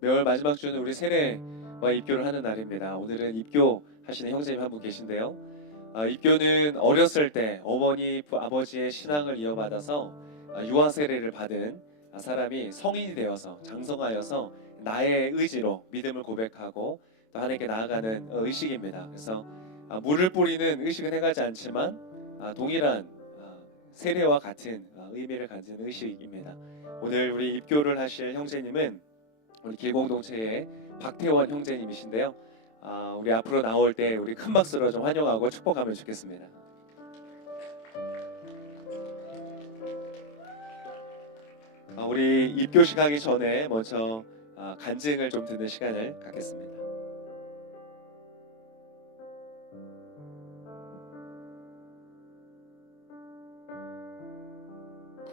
매월 마지막 주는 우리 세례와 입교를 하는 날입니다. 오늘은 입교하시는 형제님 한 분 계신데요. 입교는 어렸을 때 어머니, 아버지의 신앙을 이어받아서 유아 세례를 받은 사람이 성인이 되어서 장성하여서 나의 의지로 믿음을 고백하고 또 하나님께 나아가는 의식입니다. 그래서 물을 뿌리는 의식은 해가지 않지만 동일한 세례와 같은 의미를 가진 의식입니다. 오늘 우리 입교를 하실 형제님은 우리 길공동체의 박태원 형제님이신데요. 우리 앞으로 나올 때 우리 큰 박수로 좀 환영하고 축복하면 좋겠습니다. 우리 입교식 하기 전에 먼저 간증을 좀 듣는 시간을 갖겠습니다.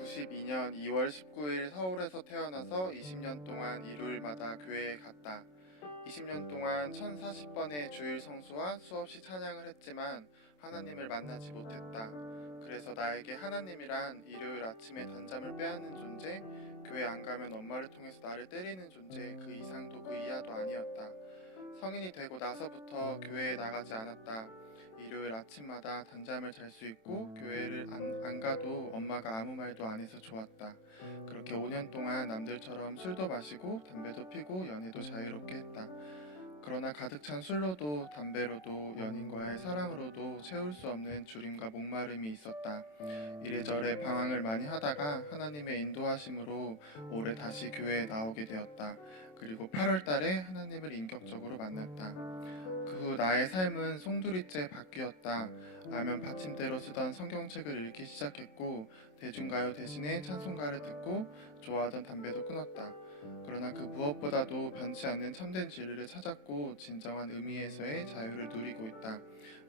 92년 2월 19일 서울에서 태어나서 20년 동안 일요일마다 교회에 갔다. 20년 동안 1040번의 주일 성수와 수없이 찬양을 했지만 하나님을 만나지 못했다. 그래서 나에게 하나님이란 일요일 아침에 단잠을 빼앗는 존재, 교회 안 가면 엄마를 통해서 나를 때리는 존재, 그 이상도 그 이하도 아니었다. 성인이 되고 나서부터 교회에 나가지 않았다. 일요일 아침마다 단잠을 잘 수 있고 교회를 안 가도 엄마가 아무 말도 안 해서 좋았다. 그렇게 5년 동안 남들처럼 술도 마시고 담배도 피고 연애도 자유롭게 했다. 그러나 가득 찬 술로도 담배로도 연인과의 사랑으로도 채울 수 없는 주림과 목마름이 있었다. 이래저래 방황을 많이 하다가 하나님의 인도하심으로 올해 다시 교회에 나오게 되었다. 그리고 8월 달에 하나님을 인격적으로 만났다. 그 후 나의 삶은 송두리째 바뀌었다. 라면 받침대로 쓰던 성경책을 읽기 시작했고 대중가요 대신에 찬송가를 듣고 좋아하던 담배도 끊었다. 그러나 그 무엇보다도 변치 않는 참된 진리를 찾았고 진정한 의미에서의 자유를 누리고 있다.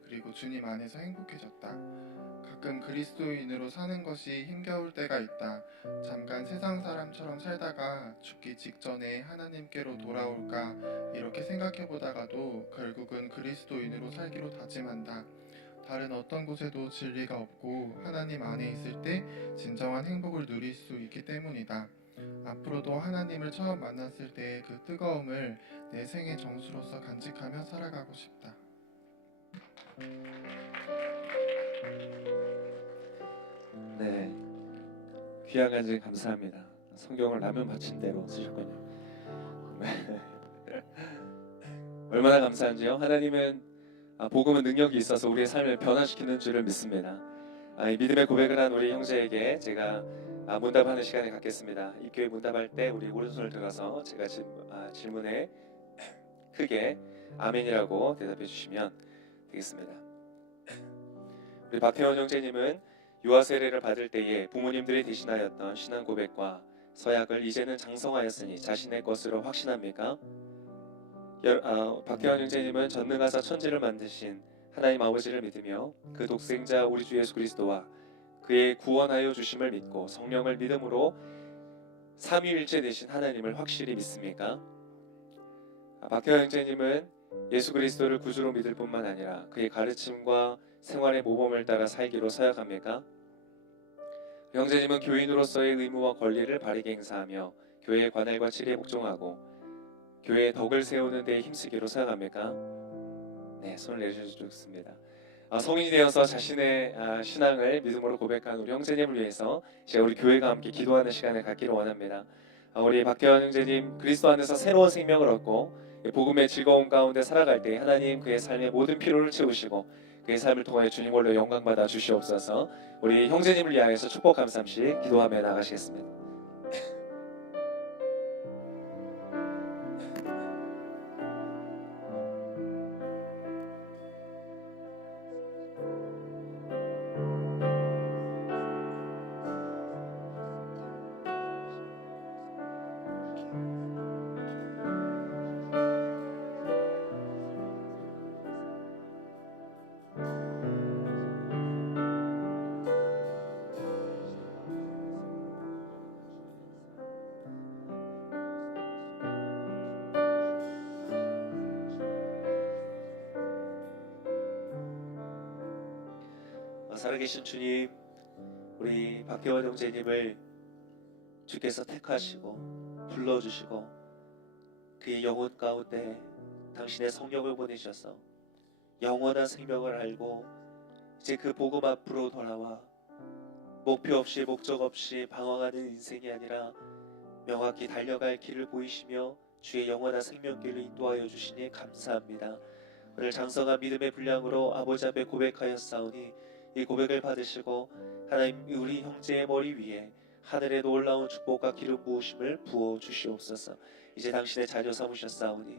그리고 주님 안에서 행복해졌다. 가끔 그리스도인으로 사는 것이 힘겨울 때가 있다. 잠깐 세상 사람처럼 살다가 죽기 직전에 하나님께로 돌아올까 이렇게 생각해보다가도 결국은 그리스도인으로 살기로 다짐한다. 다른 어떤 곳에도 진리가 없고 하나님 안에 있을 때 진정한 행복을 누릴 수 있기 때문이다. 앞으로도 하나님을 처음 만났을 때의 그 뜨거움을 내 생의 정수로서 간직하며 살아가고 싶다. 네, 귀한 간증 감사합니다. 성경을 라면 받침대로 쓰셨군요. 얼마나 감사한지요. 하나님은 복음은 능력이 있어서 우리의 삶을 변화시키는 줄을 믿습니다. 이 믿음의 고백을 한 우리 형제에게 제가 문답하는 시간을 갖겠습니다. 입교회 문답할 때 우리 오른손을 들어서 제가 질문에 크게 아멘이라고 대답해 주시면 되겠습니다. 우리 박태원 형제님은 유아 세례를 받을 때에 부모님들이 대신하였던 신앙 고백과 서약을 이제는 장성하였으니 자신의 것으로 확신합니까? 박태원 형제님은 전능하사 천지를 만드신 하나님 아버지를 믿으며 그 독생자 우리 주 예수 그리스도와 그의 구원하여 주심을 믿고 성령을 믿음으로 삼위일체 되신 하나님을 확실히 믿습니까? 박태원 형제님은 예수 그리스도를 구주로 믿을 뿐만 아니라 그의 가르침과 생활의 모범을 따라 살기로 서약합니까? 형제님은 교인으로서의 의무와 권리를 바르게 행사하며 교회의 관할과 치리에 복종하고 교회의 덕을 세우는 데 힘쓰기로 서약합니까? 네, 손을 내주셨습니다. 성인이 되어서 자신의 신앙을 믿음으로 고백한 우리 형제님을 위해서 제가 우리 교회가 함께 기도하는 시간을 갖기를 원합니다. 우리 박태환 형제님 그리스도 안에서 새로운 생명을 얻고 복음의 즐거움 가운데 살아갈 때 하나님 그의 삶의 모든 피로를 채우시고 그의 삶을 통해 주님 홀로 영광 받아 주시옵소서. 우리 형제님을 위하여서 축복 감사함시 기도하며 나가시겠습니다. 살아계신 주님, 우리 박태원 형제님을 주께서 택하시고 불러주시고 그의 영혼 가운데 당신의 성령을 보내셔서 영원한 생명을 알고 이제 그 복음 앞으로 돌아와 목표 없이 목적 없이 방황하는 인생이 아니라 명확히 달려갈 길을 보이시며 주의 영원한 생명길을 인도하여 주시니 감사합니다. 오늘 장성한 믿음의 분량으로 아버지 앞에 고백하였사오니 이 고백을 받으시고 하나님 우리 형제의 머리 위에 하늘의 놀라운 축복과 기름 부으심을 부어 주시옵소서. 이제 당신의 자녀 삼으셨사오니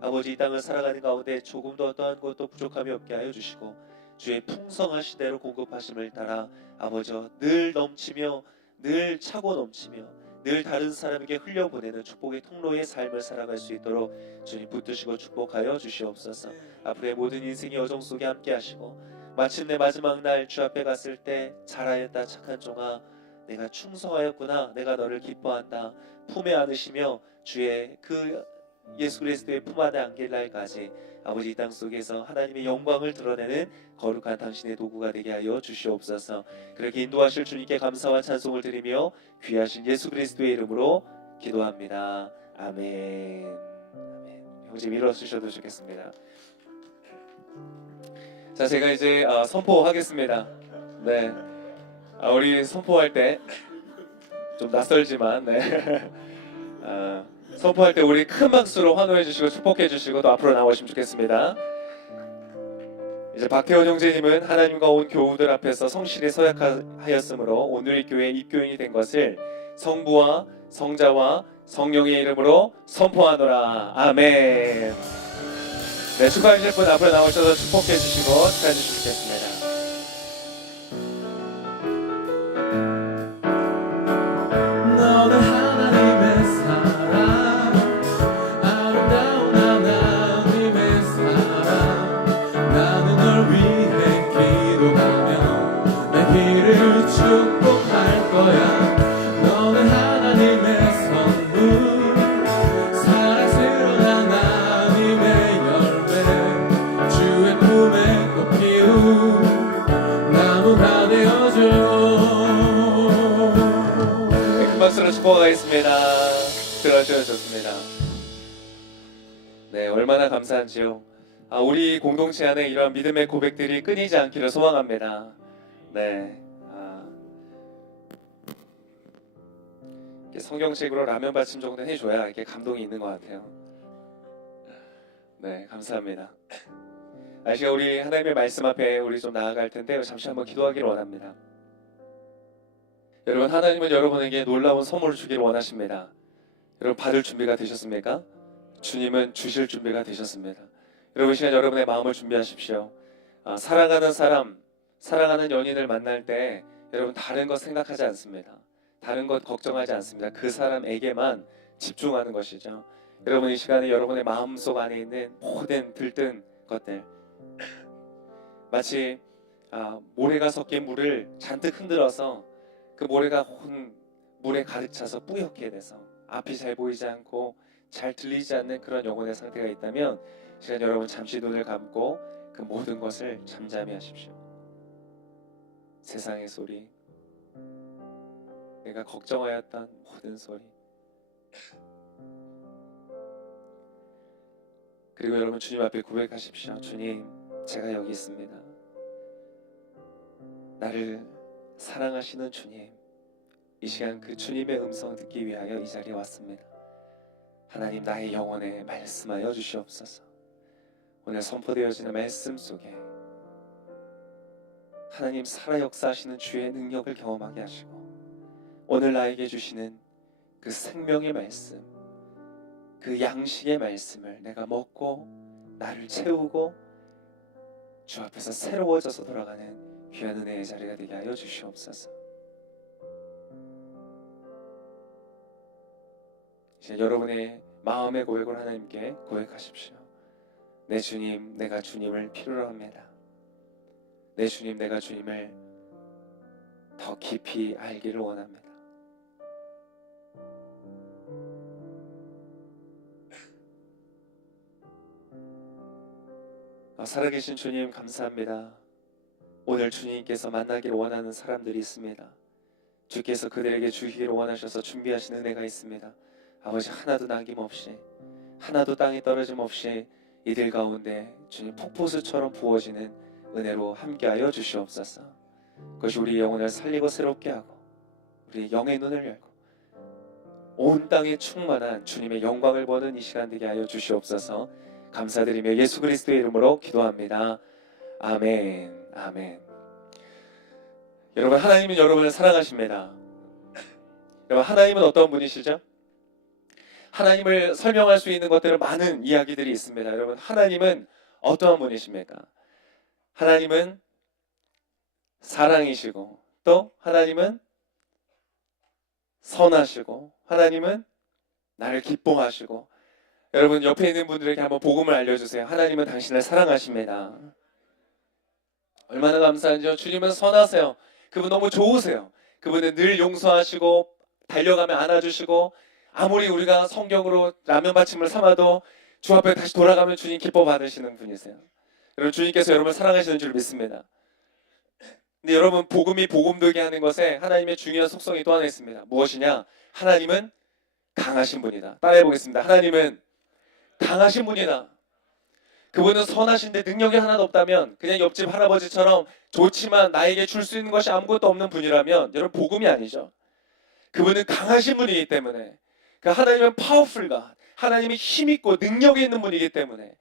아버지 이 땅을 살아가는 가운데 조금도 어떠한 것도 부족함이 없게 하여 주시고 주의 풍성하신 대로 공급하심을 따라 아버지와 늘 넘치며 늘 차고 넘치며 늘 다른 사람에게 흘려보내는 축복의 통로의 삶을 살아갈 수 있도록 주님 붙드시고 축복하여 주시옵소서. 앞으로의 모든 인생의 여정 속에 함께 하시고 마침내 마지막 날 주 앞에 갔을 때 잘하였다 착한 종아 내가 충성하였구나 내가 너를 기뻐한다 품에 안으시며 주의 그 예수 그리스도의 품 안에 안길 날까지 아버지 이 땅 속에서 하나님의 영광을 드러내는 거룩한 당신의 도구가 되게 하여 주시옵소서. 그렇게 인도하실 주님께 감사와 찬송을 드리며 귀하신 예수 그리스도의 이름으로 기도합니다. 아멘. 아멘. 형제 일어서셔도 좋겠습니다. 자, 제가 이제 선포하겠습니다. 네, 우리 선포할 때 좀 낯설지만 네. 선포할 때 우리 큰 박수로 환호해 주시고 축복해 주시고 또 앞으로 나오시면 좋겠습니다. 이제 박태원 형제님은 하나님과 온 교우들 앞에서 성실히 서약하였으므로 오늘 이 교회의 입교인이 된 것을 성부와 성자와 성령의 이름으로 선포하노라. 아멘. 네, 축하하실 분 앞으로 나오셔서 축복해 주시고 축하해 주시면 좋겠습니다. 너는 하나님의 사랑 아름다운 하나님의 사랑 나는 널 위해 기도하며 내 길을 축복할 거야 너는 하나님의 선물 사랑스러운 하나님의 열매 주의 품에 꽃 피운 나무가 되어줘 박수로 축복하겠습니다. 들어주셔서 좋습니다. 네, 얼마나 감사한지요. 우리 공동체 안에 이런 믿음의 고백들이 끊이지 않기를 소망합니다. 네, 이렇게 성경책으로 라면 받침 정도는 해줘야 이렇게 감동이 있는 것 같아요. 네, 감사합니다. 시간 우리 하나님의 말씀 앞에 우리 좀 나아갈 텐데 잠시 한번 기도하기를 원합니다. 여러분, 하나님은 여러분에게 놀라운 선물을 주기를 원하십니다. 여러분, 받을 준비가 되셨습니까? 주님은 주실 준비가 되셨습니다. 여러분, 이 시간 여러분의 마음을 준비하십시오. 사랑하는 사람, 사랑하는 연인을 만날 때 여러분 다른 것 생각하지 않습니다. 다른 것 걱정하지 않습니다. 그 사람에게만 집중하는 것이죠. 여러분, 이 시간에 여러분의 마음속 안에 있는 모든 들뜬 것들 마치 모래가 섞인 물을 잔뜩 흔들어서 그 모래가 온 물에 가득 차서 뿌옇게 돼서 앞이 잘 보이지 않고 잘 들리지 않는 그런 영혼의 상태가 있다면 시간 여러분 잠시 눈을 감고 그 모든 것을 잠잠히 하십시오. 세상의 소리, 내가 걱정하였던 모든 소리, 그리고 여러분 주님 앞에 고백하십시오. 주님, 제가 여기 있습니다. 나를 사랑하시는 주님, 이 시간 그 주님의 음성 듣기 위하여 이 자리에 왔습니다. 하나님, 나의 영혼에 말씀하여 주시옵소서. 오늘 선포되어지는 말씀 속에 하나님 살아 역사하시는 주의 능력을 경험하게 하시고 오늘 나에게 주시는 그 생명의 말씀, 그 양식의 말씀을 내가 먹고 나를 채우고 주 앞에서 새로워져서 돌아가는 귀한 은혜의 자리가 되게 하여 주시옵소서. 이제 여러분의 마음의 고백을 하나님께 고백하십시오. 내 주님, 내가 주님을 필요로 합니다. 내 주님, 내가 주님을 더 깊이 알기를 원합니다. 살아계신 주님, 감사합니다. 오늘 주님께서 만나기를 원하는 사람들이 있습니다. 주께서 그들에게 주시기를 원하셔서 준비하신 은혜가 있습니다. 아버지, 하나도 남김없이 하나도 땅에 떨어짐 없이 이들 가운데 주님 폭포수처럼 부어지는 은혜로 함께하여 주시옵소서. 그것이 우리 영혼을 살리고 새롭게 하고 우리 영의 눈을 열고 온 땅에 충만한 주님의 영광을 보는 이 시간 되게 하여 주시옵소서. 감사드리며 예수 그리스도의 이름으로 기도합니다. 아멘. 아멘. 여러분, 하나님은 여러분을 사랑하십니다. 여러분, 하나님은 어떤 분이시죠? 하나님을 설명할 수 있는 것들은 많은 이야기들이 있습니다. 여러분, 하나님은 어떠한 분이십니까? 하나님은 사랑이시고, 또 하나님은 선하시고, 하나님은 나를 기뻐하시고. 여러분, 옆에 있는 분들에게 한번 복음을 알려주세요. 하나님은 당신을 사랑하십니다. 얼마나 감사한지요. 주님은 선하세요. 그분 너무 좋으세요. 그분은 늘 용서하시고 달려가면 안아주시고, 아무리 우리가 성경으로 라면 받침을 삼아도 주 앞에 다시 돌아가면 주님 기뻐 받으시는 분이세요. 여러분, 주님께서 여러분을 사랑하시는 줄 믿습니다. 근데 여러분, 복음이 복음되게 하는 것에 하나님의 중요한 속성이 또 하나 있습니다. 무엇이냐? 하나님은 강하신 분이다. 따라해 보겠습니다. 하나님은 강하신 분이다. 그분은 선하신데 능력이 하나도 없다면, 그냥 옆집 할아버지처럼 좋지만 나에게 줄 수 있는 것이 아무것도 없는 분이라면 여러분, 복음이 아니죠. 그분은 강하신 분이기 때문에, 그러니까 하나님은 파워풀 가, 하나님이 힘있고 능력이 있는 분이기 때문에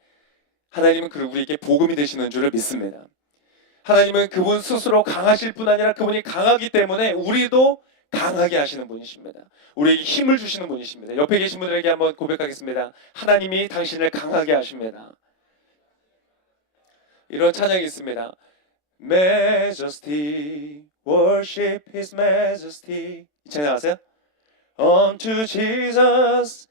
하나님은 우리에게 복음이 되시는 줄을 믿습니다. 하나님은 그분 스스로 강하실 뿐 아니라 그분이 강하기 때문에 우리도 강하게 하시는 분이십니다. 우리에게 힘을 주시는 분이십니다. 옆에 계신 분들에게 한번 고백하겠습니다. 하나님이 당신을 강하게 하십니다. 이런 찬양이 있습니다. Majesty, worship His Majesty. 이 찬양 아세요? Unto Jesus,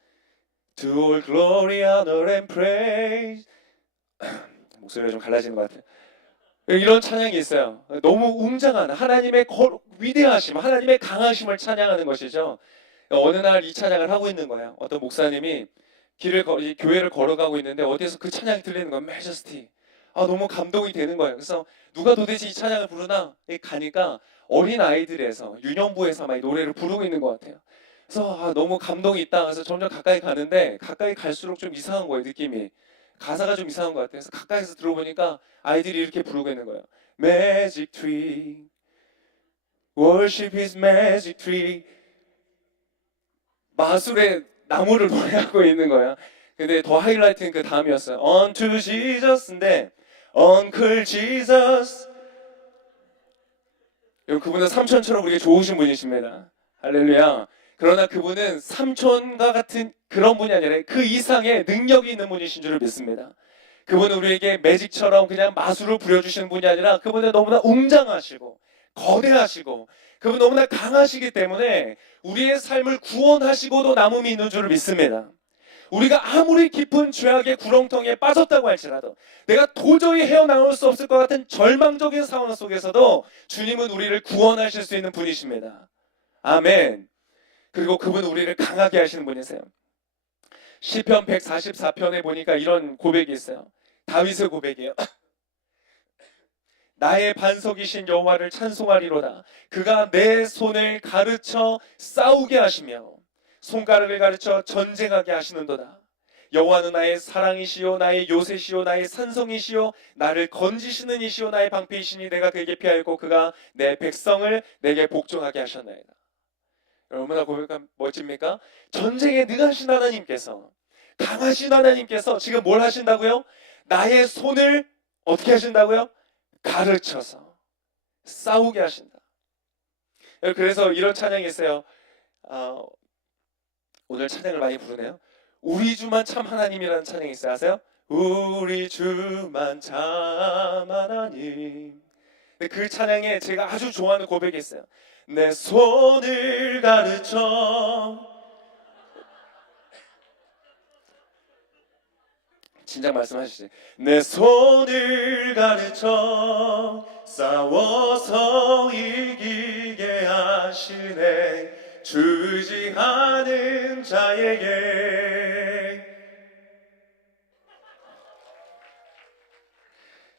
to all glory, honor and praise. 목소리가 좀 갈라지는 것 같아요. 이런 찬양이 있어요. 너무 웅장한 하나님의 위대하심, 하나님의 강하심을 찬양하는 것이죠. 어느 날 이 찬양을 하고 있는 거예요. 어떤 목사님이 교회를 걸어가고 있는데 어디에서 그 찬양이 들리는 거예요. Majesty. 너무 감동이 되는 거예요. 그래서 누가 도대체 이 찬양을 부르나 가니까 어린 아이들에서 유년부에서 막 이 노래를 부르고 있는 것 같아요. 그래서 너무 감동이 있다. 그래서 점점 가까이 가는데 가까이 갈수록 좀 이상한 거예요. 느낌이. 가사가 좀 이상한 것 같아요. 그래서 가까이서 들어보니까 아이들이 이렇게 부르고 있는 거예요. Magic tree, worship His magic tree. 마술의 나무를 노래하고 있는 거예요. 근데 더 하이라이트는 그 다음이었어요. Unto Jesus인데 Uncle Jesus. 그분은 삼촌처럼 우리에게 좋으신 분이십니다. 할렐루야. 그러나 그분은 삼촌과 같은 그런 분이 아니라 그 이상의 능력이 있는 분이신 줄을 믿습니다. 그분은 우리에게 매직처럼 그냥 마술을 부려주시는 분이 아니라 그분은 너무나 웅장하시고 거대하시고 그분 너무나 강하시기 때문에 우리의 삶을 구원하시고도 남음이 있는 줄을 믿습니다. 우리가 아무리 깊은 죄악의 구렁텅이에 빠졌다고 할지라도, 내가 도저히 헤어나올 수 없을 것 같은 절망적인 상황 속에서도 주님은 우리를 구원하실 수 있는 분이십니다. 아멘. 그리고 그분은 우리를 강하게 하시는 분이세요. 시편 144편에 보니까 이런 고백이 있어요. 다윗의 고백이에요. 나의 반석이신 여호와를 찬송하리로다. 그가 내 손을 가르쳐 싸우게 하시며 손가락을 가르쳐 전쟁하게 하시는도다. 여호와는 나의 사랑이시요 나의 요새시요 나의 산성이시요 나를 건지시는 이시요 나의 방패이시니 내가 그에게 피하였고 그가 내 백성을 내게 복종하게 하셨나이다. 얼마나 고백하면 멋집니까? 전쟁에 능하신 하나님께서, 강하신 하나님께서 지금 뭘 하신다고요? 나의 손을 어떻게 하신다고요? 가르쳐서 싸우게 하신다. 그래서 이런 찬양이 있어요. 오늘 찬양을 많이 부르네요. 우리 주만 참 하나님이라는 찬양이 있어요. 아세요? 우리 주만 참 하나님. 그 찬양에 제가 아주 좋아하는 고백이 있어요. 내 손을 가르쳐. 진작 말씀하시지. 내 손을 가르쳐 싸워서 이기게 하시네. 주지하는 자에게.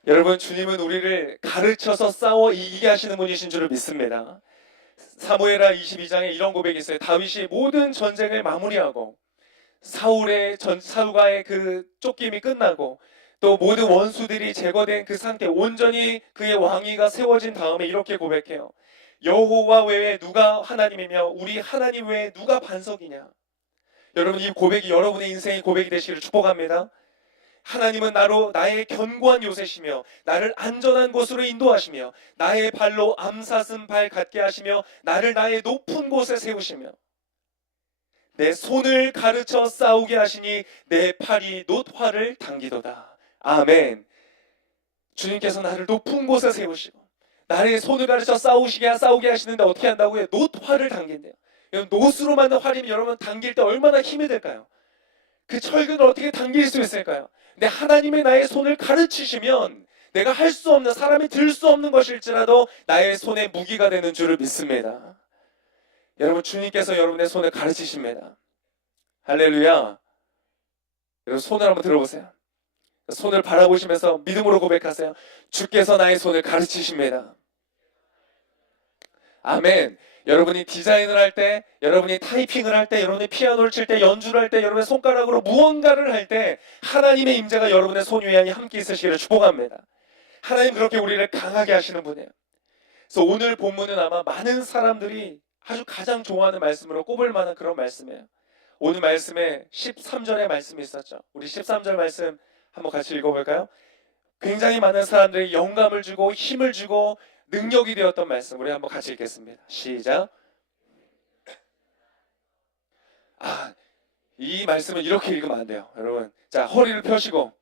여러분, 주님은 우리를 가르쳐서 싸워 이기게 하시는 분이신 줄을 믿습니다. 사무엘하 22장에 이런 고백이 있어요. 다윗이 모든 전쟁을 마무리하고 사울과의 그 쫓김이 끝나고 또 모든 원수들이 제거된 그 상태, 온전히 그의 왕위가 세워진 다음에 이렇게 고백해요. 여호와 외에 누가 하나님이며 우리 하나님 외에 누가 반석이냐. 여러분, 이 고백이 여러분의 인생의 고백이 되시기를 축복합니다. 하나님은 나의 견고한 요새시며 나를 안전한 곳으로 인도하시며 나의 발로 암사슴 발 같게 하시며 나를 나의 높은 곳에 세우시며 내 손을 가르쳐 싸우게 하시니 내 팔이 놋화를 당기도다. 아멘. 주님께서 나를 높은 곳에 세우시고 나의 손을 가르쳐 싸우게 하시는데 어떻게 한다고요? 놋화를 당긴대요. 놋으로 만든 활이면 여러분 당길 때 얼마나 힘이 될까요? 그 철근을 어떻게 당길 수 있을까요? 근데 하나님의 나의 손을 가르치시면 내가 할 수 없는, 사람이 들 수 없는 것일지라도 나의 손에 무기가 되는 줄을 믿습니다. 여러분, 주님께서 여러분의 손을 가르치십니다. 할렐루야. 여러분, 손을 한번 들어보세요. 손을 바라보시면서 믿음으로 고백하세요. 주께서 나의 손을 가르치십니다. 아멘. 여러분이 디자인을 할 때, 여러분이 타이핑을 할 때, 여러분이 피아노를 칠 때, 연주를 할 때, 여러분의 손가락으로 무언가를 할 때 하나님의 임재가 여러분의 손 위에 함께 있으시기를 축복합니다. 하나님 그렇게 우리를 강하게 하시는 분이에요. 그래서 오늘 본문은 아마 많은 사람들이 아주 가장 좋아하는 말씀으로 꼽을 만한 그런 말씀이에요. 오늘 말씀에 13절의 말씀이 있었죠. 우리 13절 말씀 한번 같이 읽어볼까요? 굉장히 많은 사람들이 영감을 주고 힘을 주고 능력이 되었던 말씀, 우리 한번 같이 읽겠습니다. 시작. 이 말씀은 이렇게 읽으면 안 돼요, 여러분. 자, 허리를 펴시고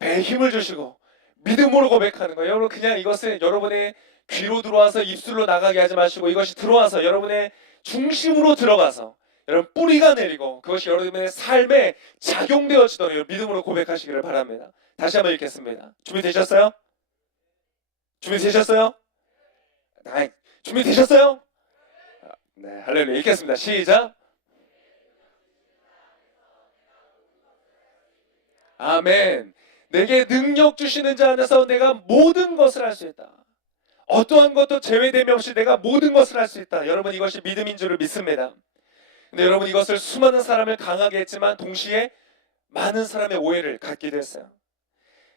배에 힘을 주시고 믿음으로 고백하는 거예요. 여러분, 그냥 이것을 여러분의 귀로 들어와서 입술로 나가게 하지 마시고 이것이 들어와서 여러분의 중심으로 들어가서 여러분 뿌리가 내리고 그것이 여러분의 삶에 작용되어지도록 믿음으로 고백하시기를 바랍니다. 다시 한번 읽겠습니다. 준비되셨어요? 준비되셨어요? 준비되셨어요? 네, 할렐루야. 읽겠습니다. 시작. 아멘. 내게 능력 주시는 자 안에서 내가 모든 것을 할 수 있다. 어떠한 것도 제외됨이 없이 내가 모든 것을 할 수 있다. 여러분, 이것이 믿음인 줄을 믿습니다. 근데 여러분, 이것을 수많은 사람을 강하게 했지만 동시에 많은 사람의 오해를 갖기도 했어요.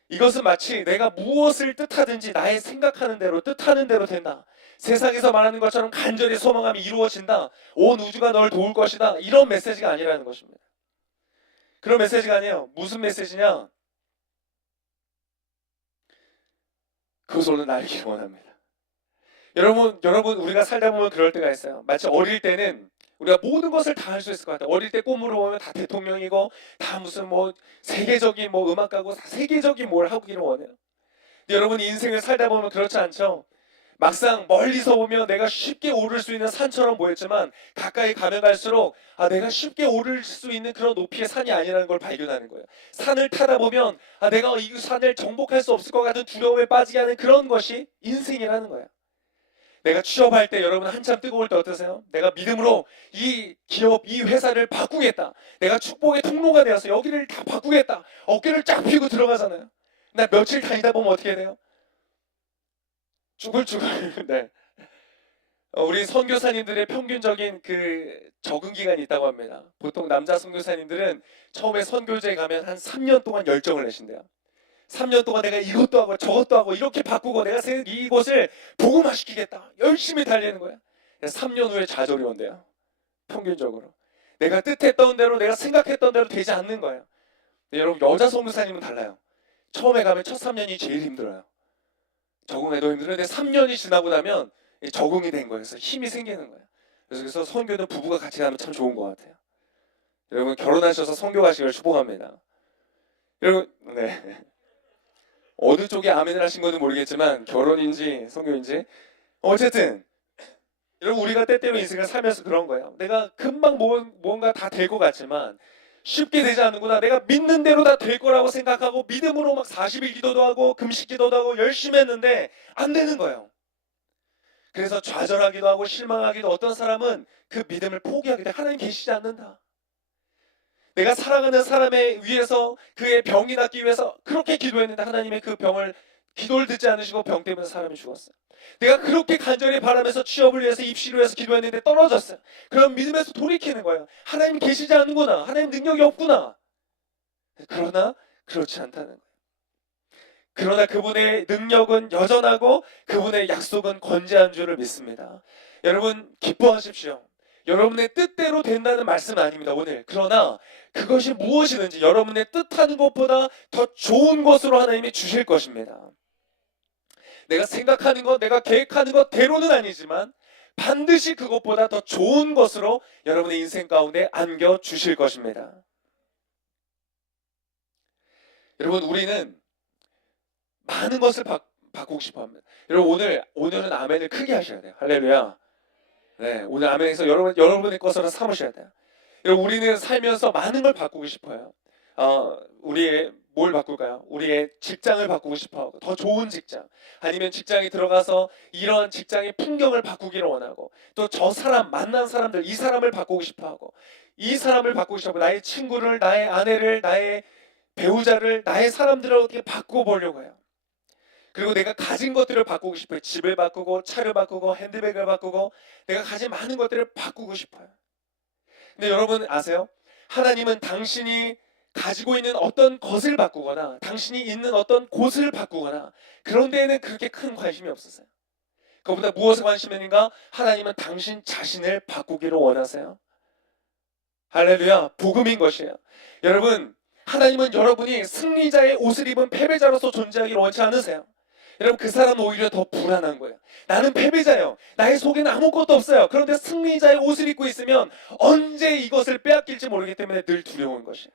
이것은 마치 내가 무엇을 뜻하든지 나의 생각하는 대로 뜻하는 대로 된다. 세상에서 말하는 것처럼 간절히 소망하면 이루어진다. 온 우주가 널 도울 것이다. 이런 메시지가 아니라는 것입니다. 그런 메시지가 아니에요. 무슨 메시지냐? 그것을 오늘 알기를 원합니다. 여러분 우리가 살다 보면 그럴 때가 있어요. 마치 어릴 때는 우리가 모든 것을 다 할 수 있을 것 같아요. 어릴 때 꿈으로 보면 다 대통령이고 다 무슨 세계적인 음악가고 다 세계적인 뭘 하기를 원해요. 근데 여러분, 인생을 살다 보면 그렇지 않죠? 막상 멀리서 보면 내가 쉽게 오를 수 있는 산처럼 보였지만 가까이 가면 갈수록 내가 쉽게 오를 수 있는 그런 높이의 산이 아니라는 걸 발견하는 거예요. 산을 타다 보면 내가 이 산을 정복할 수 없을 것 같은 두려움에 빠지게 하는 그런 것이 인생이라는 거예요. 내가 취업할 때 여러분 한참 뜨거울 때 어떠세요? 내가 믿음으로 이 기업, 이 회사를 바꾸겠다. 내가 축복의 통로가 되어서 여기를 다 바꾸겠다. 어깨를 쫙 펴고 들어가잖아요. 나 며칠 다니다 보면 어떻게 돼요? 쭈글쭈글. 네. 우리 선교사님들의 평균적인 그 적응 기간이 있다고 합니다. 보통 남자 선교사님들은 처음에 선교제에 가면 한 3년 동안 열정을 내신대요. 3년 동안 내가 이것도 하고 저것도 하고 이렇게 바꾸고 내가 이곳을 복음화시키겠다. 열심히 달리는 거야. 3년 후에 좌절이 온대요. 평균적으로. 내가 뜻했던 대로 내가 생각했던 대로 되지 않는 거예요. 여러분, 여자 선교사님은 달라요. 처음에 가면 첫 3년이 제일 힘들어요. 적응해도 힘들어요. 근데 3년이 지나고 나면 적응이 된 거예요. 그래서 힘이 생기는 거예요. 그래서 선교는 부부가 같이 가면 참 좋은 것 같아요. 여러분, 결혼하셔서 선교 가시기를 축복합니다. 여러분, 네. 어느 쪽에 아멘을 하신 건지 모르겠지만 결혼인지 선교인지 어쨌든 여러분, 우리가 때때로 인생을 살면서 그런 거예요. 내가 금방 뭔가 다 될 것 같지만 쉽게 되지 않는구나. 내가 믿는 대로 다 될 거라고 생각하고 믿음으로 막 40일 기도도 하고 금식 기도도 하고 열심히 했는데 안 되는 거예요. 그래서 좌절하기도 하고 실망하기도, 어떤 사람은 그 믿음을 포기하기도 해. 하나님 계시지 않는다. 내가 사랑하는 사람에 위해서 그의 병이 낫기 위해서 그렇게 기도했는데 하나님의 그 병을 기도를 듣지 않으시고 병 때문에 사람이 죽었어요. 내가 그렇게 간절히 바라면서 취업을 위해서 입시를 위해서 기도했는데 떨어졌어요. 그럼 믿음에서 돌이키는 거예요. 하나님 계시지 않는구나. 하나님 능력이 없구나. 그러나 그렇지 않다는 거예요. 그러나 그분의 능력은 여전하고 그분의 약속은 건재한 줄을 믿습니다. 여러분 기뻐하십시오. 여러분의 뜻대로 된다는 말씀은 아닙니다 오늘. 그러나 그것이 무엇이든지 여러분의 뜻하는 것보다 더 좋은 것으로 하나님이 주실 것입니다. 내가 생각하는 것, 내가 계획하는 것대로는 아니지만 반드시 그것보다 더 좋은 것으로 여러분의 인생 가운데 안겨 주실 것입니다. 여러분 우리는 많은 것을 바꾸고 싶어 합니다. 여러분 오늘은 아멘을 크게 하셔야 돼요. 할렐루야. 네, 오늘 아멘에서 여러분의 것으로 삼으셔야 돼요. 여러분 우리는 살면서 많은 걸 바꾸고 싶어요. 우리의 뭘 바꿀까요? 우리의 직장을 바꾸고 싶어하고 더 좋은 직장, 아니면 직장에 들어가서 이런 직장의 풍경을 바꾸기를 원하고, 또 저 사람 만난 사람들 이 사람을 바꾸고 싶어하고, 이 사람을 바꾸고 싶어하고, 나의 친구를, 나의 아내를, 나의 배우자를, 나의 사람들을 어떻게 바꿔보려고 해요. 그리고 내가 가진 것들을 바꾸고 싶어요. 집을 바꾸고, 차를 바꾸고, 핸드백을 바꾸고, 내가 가진 많은 것들을 바꾸고 싶어요. 근데 여러분 아세요? 하나님은 당신이 가지고 있는 어떤 것을 바꾸거나 당신이 있는 어떤 곳을 바꾸거나 그런 데에는 그렇게 큰 관심이 없으세요. 그것보다 무엇에 관심이 있는가? 하나님은 당신 자신을 바꾸기를 원하세요. 할렐루야. 복음인 것이에요. 여러분 하나님은 여러분이 승리자의 옷을 입은 패배자로서 존재하기를 원치 않으세요. 여러분 그 사람은 오히려 더 불안한 거예요. 나는 패배자예요. 나의 속에는 아무것도 없어요. 그런데 승리자의 옷을 입고 있으면 언제 이것을 빼앗길지 모르기 때문에 늘 두려운 것이에요.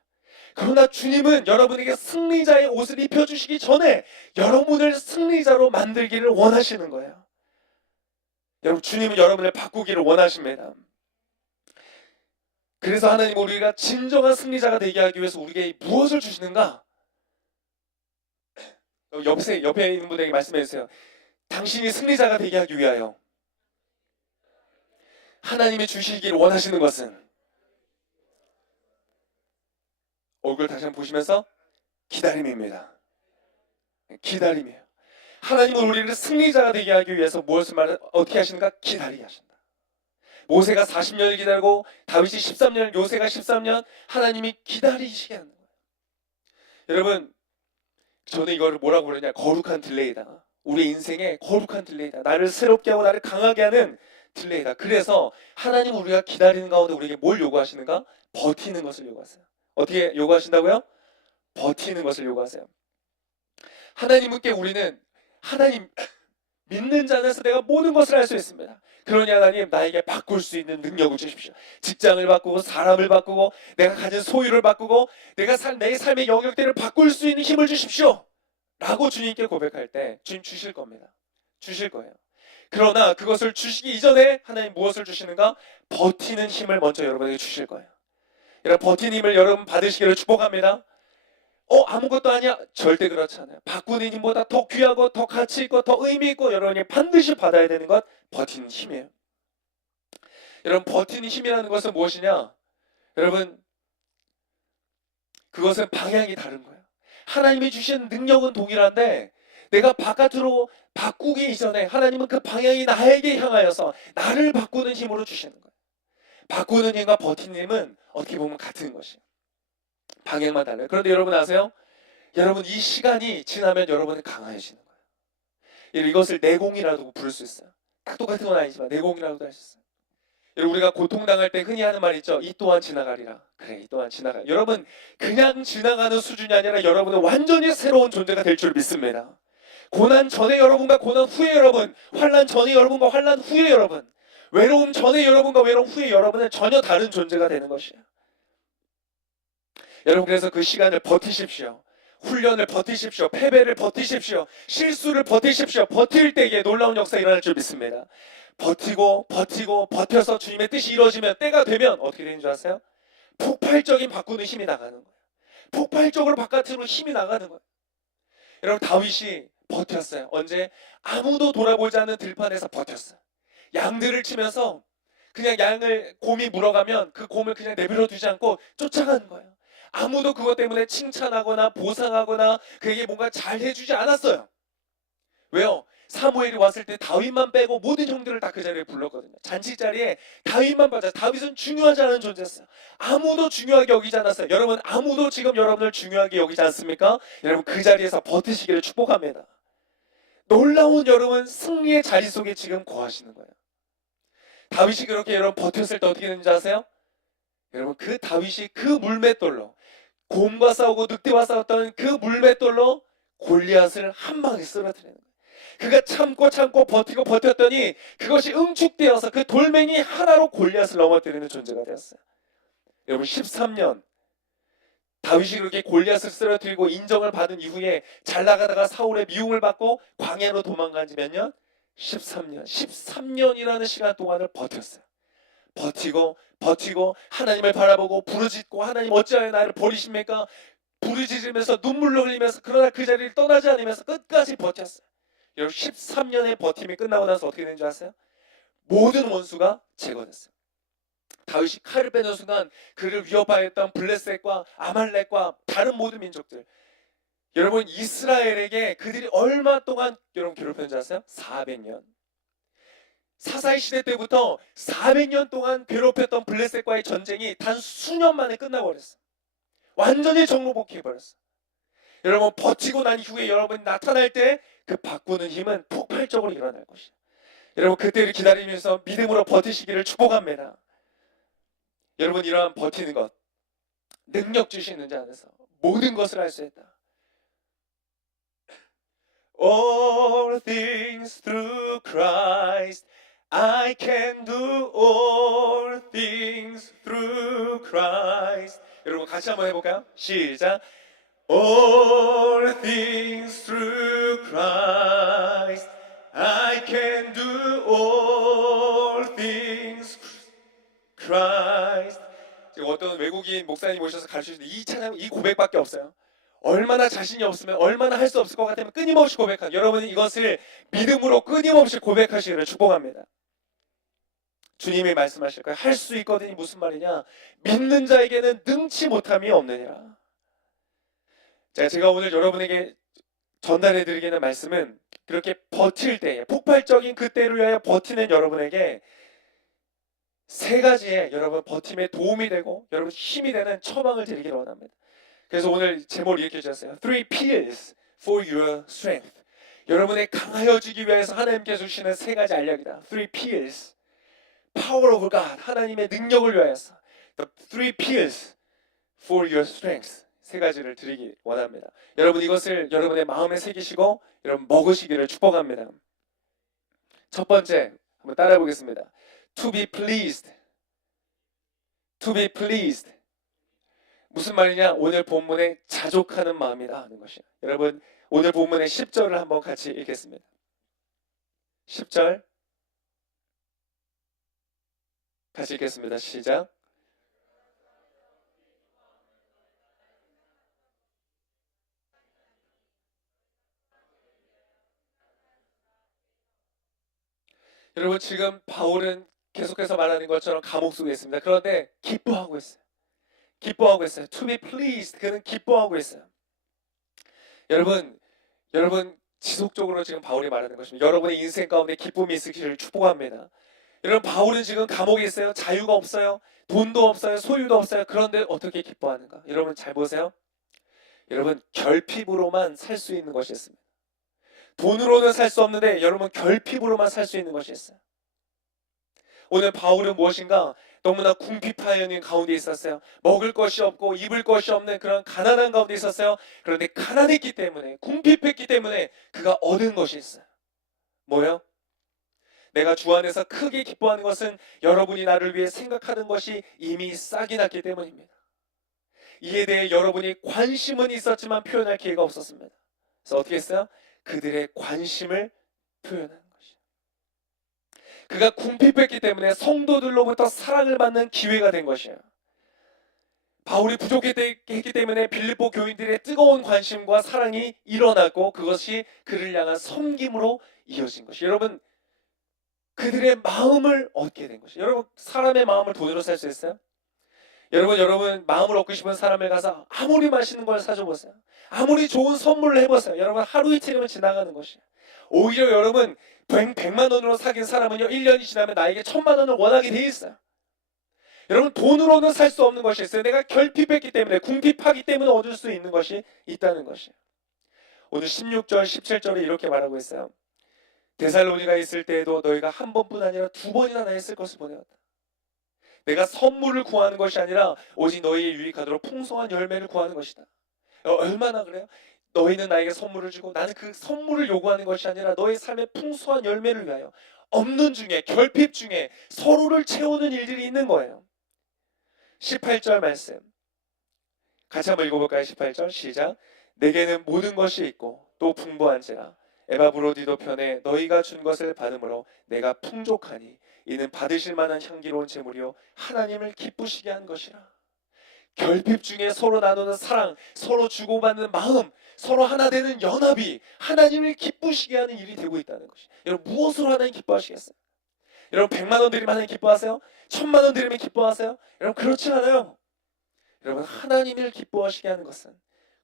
그러나 주님은 여러분에게 승리자의 옷을 입혀주시기 전에 여러분을 승리자로 만들기를 원하시는 거예요. 여러분 주님은 여러분을 바꾸기를 원하십니다. 그래서 하나님 우리가 진정한 승리자가 되게 하기 위해서 우리에게 무엇을 주시는가? 옆에 있는 분에게 말씀해 주세요. 당신이 승리자가 되게 하기 위하여 하나님이 주시기를 원하시는 것은, 얼굴 다시 한번 보시면서, 기다림입니다. 기다림이에요. 하나님은 우리를 승리자가 되게 하기 위해서 어떻게 하시는가? 기다리게 하신다. 모세가 40년을 기다리고 다윗이 13년, 요새가 13년 하나님이 기다리시게 하는 거예요. 여러분 저는 이거를 뭐라고 그러냐? 거룩한 딜레이다. 우리 인생의 거룩한 딜레이다. 나를 새롭게 하고 나를 강하게 하는 딜레이다. 그래서 하나님은 우리가 기다리는 가운데 우리에게 뭘 요구하시는가? 버티는 것을 요구하세요. 어떻게 요구하신다고요? 버티는 것을 요구하세요. 하나님께 우리는 하나님 믿는 자 안에서 내가 모든 것을 할 수 있습니다. 그러니 하나님 나에게 바꿀 수 있는 능력을 주십시오. 직장을 바꾸고 사람을 바꾸고 내가 가진 소유를 바꾸고 내가 내 삶의 영역들을 바꿀 수 있는 힘을 주십시오 라고 주님께 고백할 때 주님 주실 겁니다. 주실 거예요. 그러나 그것을 주시기 이전에 하나님 무엇을 주시는가? 버티는 힘을 먼저 여러분에게 주실 거예요. 여러분 버티는 힘을 여러분 받으시기를 축복합니다. 아무것도 아니야. 절대 그렇지 않아요. 바꾸는 힘보다 더 귀하고 더 가치 있고 더 의미 있고 여러분이 반드시 받아야 되는 것, 버티는 힘이에요. 여러분 버티는 힘이라는 것은 무엇이냐? 여러분 그것은 방향이 다른 거예요. 하나님이 주신 능력은 동일한데 내가 바깥으로 바꾸기 이전에 하나님은 그 방향이 나에게 향하여서 나를 바꾸는 힘으로 주시는 거예요. 바꾸는 힘과 버티는 힘은 어떻게 보면 같은 것이에요. 방향만 달라요. 그런데 여러분 아세요? 여러분 이 시간이 지나면 여러분은 강해지는 거예요. 이것을 내공이라고 부를 수 있어요. 딱 똑같은 건 아니지만 내공이라고도 할 수 있어요. 여러분 우리가 고통당할 때 흔히 하는 말 있죠. 이 또한 지나가리라. 그래 이 또한 지나가. 여러분 그냥 지나가는 수준이 아니라 여러분은 완전히 새로운 존재가 될 줄 믿습니다. 고난 전에 여러분과 고난 후에 여러분, 환난 전에 여러분과 환난 후에 여러분, 외로움 전에 여러분과 외로움 후에 여러분은 전혀 다른 존재가 되는 것이에요. 여러분 그래서 그 시간을 버티십시오. 훈련을 버티십시오. 패배를 버티십시오. 실수를 버티십시오. 버틸 때에 놀라운 역사가 일어날 줄 믿습니다. 버텨서 주님의 뜻이 이루어지면 때가 되면 어떻게 되는 줄 아세요? 폭발적인 바꾸는 힘이 나가는 거예요. 폭발적으로 바깥으로 힘이 나가는 거예요. 여러분 다윗이 버텼어요. 언제? 아무도 돌아보지 않는 들판에서 버텼어요. 양들을 치면서 그냥 곰이 물어가면 그 곰을 그냥 내버려 두지 않고 쫓아가는 거예요. 아무도 그것 때문에 칭찬하거나 보상하거나 그에게 뭔가 잘 해주지 않았어요. 왜요? 사무엘이 왔을 때 다윗만 빼고 모든 형들을 다 그 자리에 불렀거든요. 잔치 자리에 다윗만 빠져. 다윗은 중요하지 않은 존재였어요. 아무도 중요하게 여기지 않았어요. 여러분, 아무도 지금 여러분을 중요하게 여기지 않습니까? 여러분, 그 자리에서 버티시기를 축복합니다. 놀라운 여러분 승리의 자리 속에 지금 거하시는 거예요. 다윗이 그렇게 여러분 버텼을 때 어떻게 되는지 아세요? 여러분, 그 다윗이 그 물맷돌로, 곰과 싸우고 늑대와 싸웠던 그 물맷돌로 골리앗을 한 방에 쓰러뜨리는 거예요. 그가 참고 버티고 버텼더니 그것이 응축되어서 그 돌멩이 하나로 골리앗을 넘어뜨리는 존재가 되었어요. 여러분, 13년 다윗이 그렇게 골리앗을 쓰러뜨리고 인정을 받은 이후에 잘 나가다가 사울의 미움을 받고 광야로 도망간 지 몇 년? 13년. 13년이라는 시간 동안을 버텼어요. 버티고 하나님을 바라보고 부르짖고, 하나님 어찌하여 나를 버리십니까? 부르짖으면서 눈물을 흘리면서, 그러나 그 자리를 떠나지 않으면서 끝까지 버텼어요. 여러분, 13년의 버팀이 끝나고 나서 어떻게 되는지 아세요? 모든 원수가 제거됐어요. 다윗이 칼을 빼는 순간 그를 위협하였던 블레셋과 아말렉과 다른 모든 민족들, 여러분 이스라엘에게 그들이 얼마 동안 여러분 괴롭혔는지 아세요? 400년. 사사의 시대 때부터 400년 동안 괴롭혔던 블레셋과의 전쟁이 단 수년 만에 끝나버렸어요. 완전히 정로복귀해버렸어요. 여러분, 버티고 난 이후에 여러분 나타날 때 그 바꾸는 힘은 폭발적으로 일어날 것이에요. 여러분, 그때를 기다리면서 믿음으로 버티시기를 축복합니다. 여러분, 이러한 버티는 것, 능력 주시는 자 안에서 모든 것을 할 수 있다. All things through Christ, I can do all things through Christ. 여러분 같이 한번 해볼까요? 시작. All things through Christ, I can do all things Christ. 지금 어떤 외국인 목사님 오셔서 가르치시는데 이 찬양, 이 고백밖에 없어요. 얼마나 자신이 없으면, 얼마나 할 수 없을 것 같으면 끊임없이 고백한, 여러분이 이것을 믿음으로 끊임없이 고백하시기를 축복합니다. 주님이 말씀하실 거예요. 할 수 있거든이 무슨 말이냐? 믿는 자에게는 능치 못함이 없느니라. 제가 오늘 여러분에게 전달해 드리는 말씀은 그렇게 버틸 때에, 폭발적인 그때를 위하여 버티는 여러분에게 세 가지의 여러분 버팀에 도움이 되고 여러분 힘이 되는 처방을 드리기를 원합니다. 그래서 오늘 제목을 이렇게 주셨어요. Three Pillars for your strength. 여러분의 강하여지기 위해서 하나님께서 주시는 세 가지 알약이다. Three Pillars. Power of God. 하나님의 능력을 위하여서. The Three Pillars for your strength. 세 가지를 드리기 원합니다. 여러분 이것을 여러분의 마음에 새기시고 여러분 먹으시기를 축복합니다. 첫 번째 한번 따라해 보겠습니다. To be pleased. To be pleased. 무슨 말이냐? 오늘 본문에 자족하는 마음이다 하는 것이에요. 여러분 오늘 본문의 10절을 한번 같이 읽겠습니다. 10절 같이 읽겠습니다. 시작. 여러분 지금 바울은 계속해서 말하는 것처럼 감옥 속에 있습니다. 그런데 기뻐하고 있어요. 기뻐하고 있어요. To be pleased. 그는 기뻐하고 있어요. 여러분 지속적으로 지금 바울이 말하는 것입니다. 여러분의 인생 가운데 기쁨이 있으시기를 축복합니다. 여러분 바울은 지금 감옥에 있어요. 자유가 없어요. 돈도 없어요. 소유도 없어요. 그런데 어떻게 기뻐하는가? 여러분 잘 보세요. 여러분 결핍으로만 살 수 있는 것이 있습니다. 돈으로는 살 수 없는데 여러분 결핍으로만 살 수 있는 것이 있어요. 오늘 바울은 무엇인가? 너무나 궁핍하여있는 가운데 있었어요. 먹을 것이 없고 입을 것이 없는 그런 가난한 가운데 있었어요. 그런데 가난했기 때문에, 궁핍했기 때문에 그가 얻은 것이 있어요. 뭐예요? 내가 주 안에서 크게 기뻐하는 것은 여러분이 나를 위해 생각하는 것이 이미 싹이 났기 때문입니다. 이에 대해 여러분이 관심은 있었지만 표현할 기회가 없었습니다. 그래서 어떻게 했어요? 그들의 관심을 표현하는 것이에요. 그가 궁핍했기 때문에 성도들로부터 사랑을 받는 기회가 된 것이에요. 바울이 부족했기 때문에 빌립보 교인들의 뜨거운 관심과 사랑이 일어났고 그것이 그를 향한 섬김으로 이어진 것이에요. 여러분 그들의 마음을 얻게 된 것이에요. 여러분 사람의 마음을 돈으로 살 수 있어요? 여러분 마음을 얻고 싶은 사람을 가서 아무리 맛있는 걸 사줘 보세요. 아무리 좋은 선물을 해보세요. 여러분 하루 이틀이면 지나가는 것이에요. 오히려 여러분 100만 원으로 사귄 사람은요 1년이 지나면 나에게 1000만 원을 원하게 돼 있어요. 여러분 돈으로는 살 수 없는 것이 있어요. 내가 결핍했기 때문에 궁핍하기 때문에 얻을 수 있는 것이 있다는 것이에요. 오늘 16절 17절에 이렇게 말하고 있어요. 데살로니가 있을 때에도 너희가 한 번뿐 아니라 두 번이나 나의 쓸 것을 보내었다. 내가 선물을 구하는 것이 아니라 오직 너희의 유익하도록 풍성한 열매를 구하는 것이다. 얼마나 그래요? 너희는 나에게 선물을 주고 나는 그 선물을 요구하는 것이 아니라 너의 삶의 풍성한 열매를 위하여 없는 중에 결핍 중에 서로를 채우는 일들이 있는 거예요. 18절 말씀 같이 한번 읽어볼까요? 18절 시작. 내게는 모든 것이 있고 또 풍부한지라 에바브로디도 편에 너희가 준 것을 받음으로 내가 풍족하니 이는 받으실 만한 향기로운 제물이요 하나님을 기쁘시게 한 것이라. 결핍 중에 서로 나누는 사랑, 서로 주고받는 마음, 서로 하나 되는 연합이 하나님을 기쁘시게 하는 일이 되고 있다는 것이. 여러분 무엇으로 하나님 기뻐하시겠어요? 여러분 100만 원 드리면 하나님 기뻐하세요? 1000만 원 드리면 기뻐하세요? 여러분 그렇지 않아요. 여러분 하나님을 기뻐하시게 하는 것은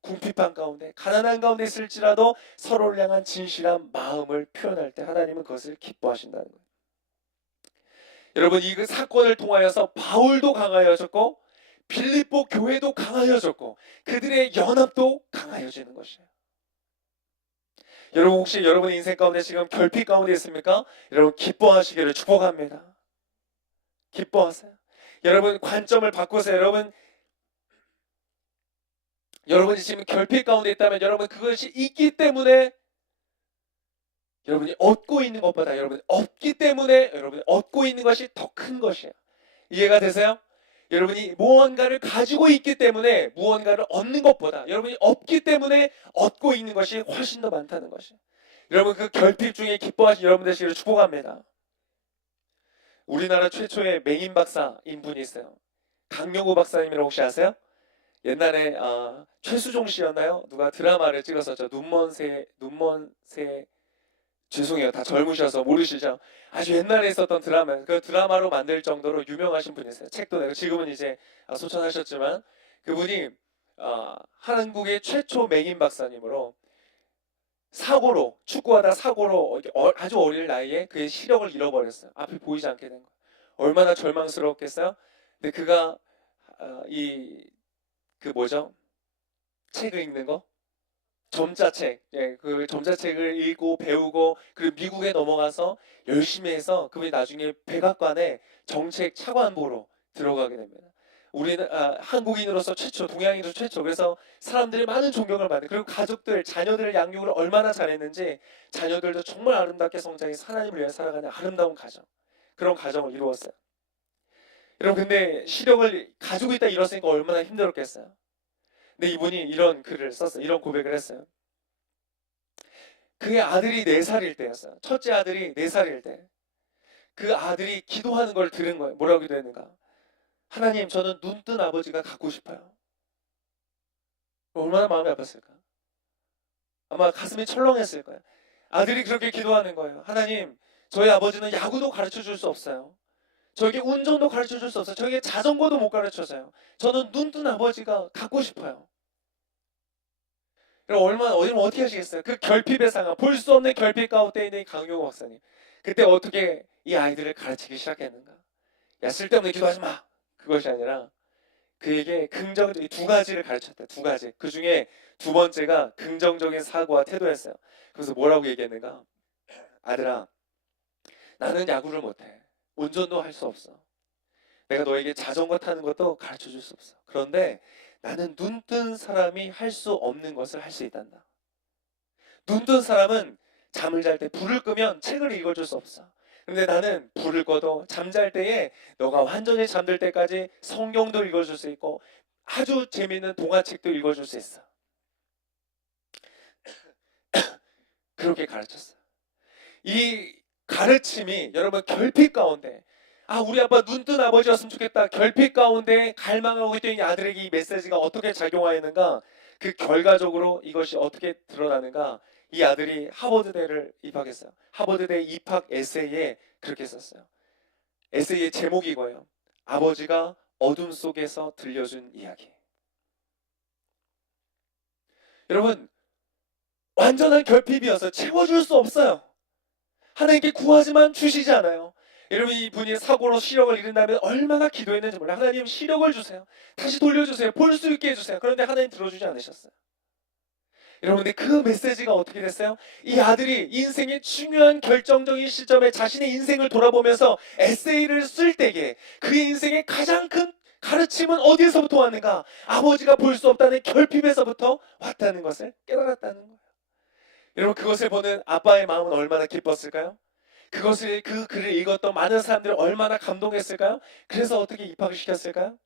궁핍한 가운데 가난한 가운데 있을지라도 서로를 향한 진실한 마음을 표현할 때 하나님은 그것을 기뻐하신다는 거예요. 여러분 이 사건을 통하여서 바울도 강하여졌고 빌립보 교회도 강하여졌고 그들의 연합도 강하여지는 것이에요. 여러분 혹시 여러분의 인생 가운데 지금 결핍 가운데 있습니까? 여러분 기뻐하시기를 축복합니다. 기뻐하세요. 여러분 관점을 바꾸세요. 여러분이 지금 결핍 가운데 있다면 여러분 그것이 있기 때문에 여러분이 얻고 있는 것보다 여러분이 없기 때문에 여러분이 얻고 있는 것이 더 큰 것이에요. 이해가 되세요? 여러분이 무언가를 가지고 있기 때문에 무언가를 얻는 것보다 여러분이 없기 때문에 얻고 있는 것이 훨씬 더 많다는 것이에요. 여러분 그 결핍 중에 기뻐하신 여러분 되시기를 축복합니다. 우리나라 최초의 맹인 박사인 분이 있어요. 강명호 박사님이라고 혹시 아세요? 옛날에 최수종 씨였나요? 누가 드라마를 찍었었죠. 눈먼새 죄송해요. 다 젊으셔서 모르시죠? 아주 옛날에 있었던 드라마, 그 드라마로 만들 정도로 유명하신 분이세요. 책도 내고 지금은 이제 소천하셨지만 그분이 한국의 최초 맹인 박사님으로 사고로 축구하다 사고로 아주 어릴 나이에 그의 시력을 잃어버렸어요. 앞이 보이지 않게 된 거예요. 얼마나 절망스러웠겠어요? 근데 그가 책을 읽는 거? 점자책, 그 점자책을 읽고 배우고 그리고 미국에 넘어가서 열심히 해서 그분이 나중에 백악관에 정책 차관보로 들어가게 됩니다. 우리는 한국인으로서 최초, 동양인으로서 최초. 그래서 사람들이 많은 존경을 받는. 그리고 가족들, 자녀들 양육을 얼마나 잘했는지 자녀들도 정말 아름답게 성장해서 하나님을 위해 살아가는 아름다운 가정. 그런 가정을 이루었어요. 여러분 근데 시력을 가지고 있다 잃었으니까 얼마나 힘들었겠어요. 근데 이분이 이런 글을 썼어요. 이런 고백을 했어요. 그의 아들이 4살일 때였어요. 첫째 아들이 4살일 때. 그 아들이 기도하는 걸 들은 거예요. 뭐라고 기도했는가? 하나님, 저는 눈뜬 아버지가 갖고 싶어요. 얼마나 마음이 아팠을까? 아마 가슴이 철렁했을 거예요. 아들이 그렇게 기도하는 거예요. 하나님, 저희 아버지는 야구도 가르쳐 줄 수 없어요. 저에게 운전도 가르쳐 줄 수 없어요. 저에게 자전거도 못 가르쳐줘요. 저는 눈뜬 아버지가 갖고 싶어요. 그럼 어떻게 하시겠어요? 그 결핍의 상황, 볼 수 없는 결핍 가운데 있는 강용호 박사님. 그때 어떻게 이 아이들을 가르치기 시작했는가? 야, 쓸데없는 기도하지 마. 그것이 아니라 그에게 긍정적인 2가지를 가르쳤다. 2가지. 그 중에 2번째가 긍정적인 사고와 태도였어요. 그래서 뭐라고 얘기했는가? 아들아, 나는 야구를 못해. 운전도 할 수 없어. 내가 너에게 자전거 타는 것도 가르쳐 줄 수 없어. 그런데 나는 눈뜬 사람이 할 수 없는 것을 할 수 있단다. 눈뜬 사람은 잠을 잘 때 불을 끄면 책을 읽어줄 수 없어. 근데 나는 불을 꺼도 잠잘 때에 너가 완전히 잠들 때까지 성경도 읽어줄 수 있고 아주 재미있는 동화책도 읽어줄 수 있어. 그렇게 가르쳤어. 이 가르침이 여러분 결핍 가운데 우리 아빠 눈뜬 아버지였으면 좋겠다. 결핍 가운데 갈망하고 있던 이 아들에게 이 메시지가 어떻게 작용하였는가? 그 결과적으로 이것이 어떻게 드러나는가? 이 아들이 하버드대를 입학했어요. 하버드대 입학 에세이에 그렇게 썼어요. 에세이의 제목이 이거예요. 아버지가 어둠 속에서 들려준 이야기. 여러분, 완전한 결핍이어서 채워줄 수 없어요. 하나님께 구하지만 주시지 않아요. 여러분, 이분이 사고로 시력을 잃은다면 얼마나 기도했는지 몰라요. 하나님, 시력을 주세요. 다시 돌려주세요. 볼 수 있게 해주세요. 그런데 하나님 들어주지 않으셨어요. 여러분, 근데 그 메시지가 어떻게 됐어요? 이 아들이 인생의 중요한 결정적인 시점에 자신의 인생을 돌아보면서 에세이를 쓸 때에 그 인생의 가장 큰 가르침은 어디에서부터 왔는가? 아버지가 볼 수 없다는 결핍에서부터 왔다는 것을 깨달았다는 거예요. 여러분, 그것을 보는 아빠의 마음은 얼마나 기뻤을까요? 그것을, 그 글을 읽었던 많은 사람들이 얼마나 감동했을까요? 그래서 어떻게 입학을 시켰을까요?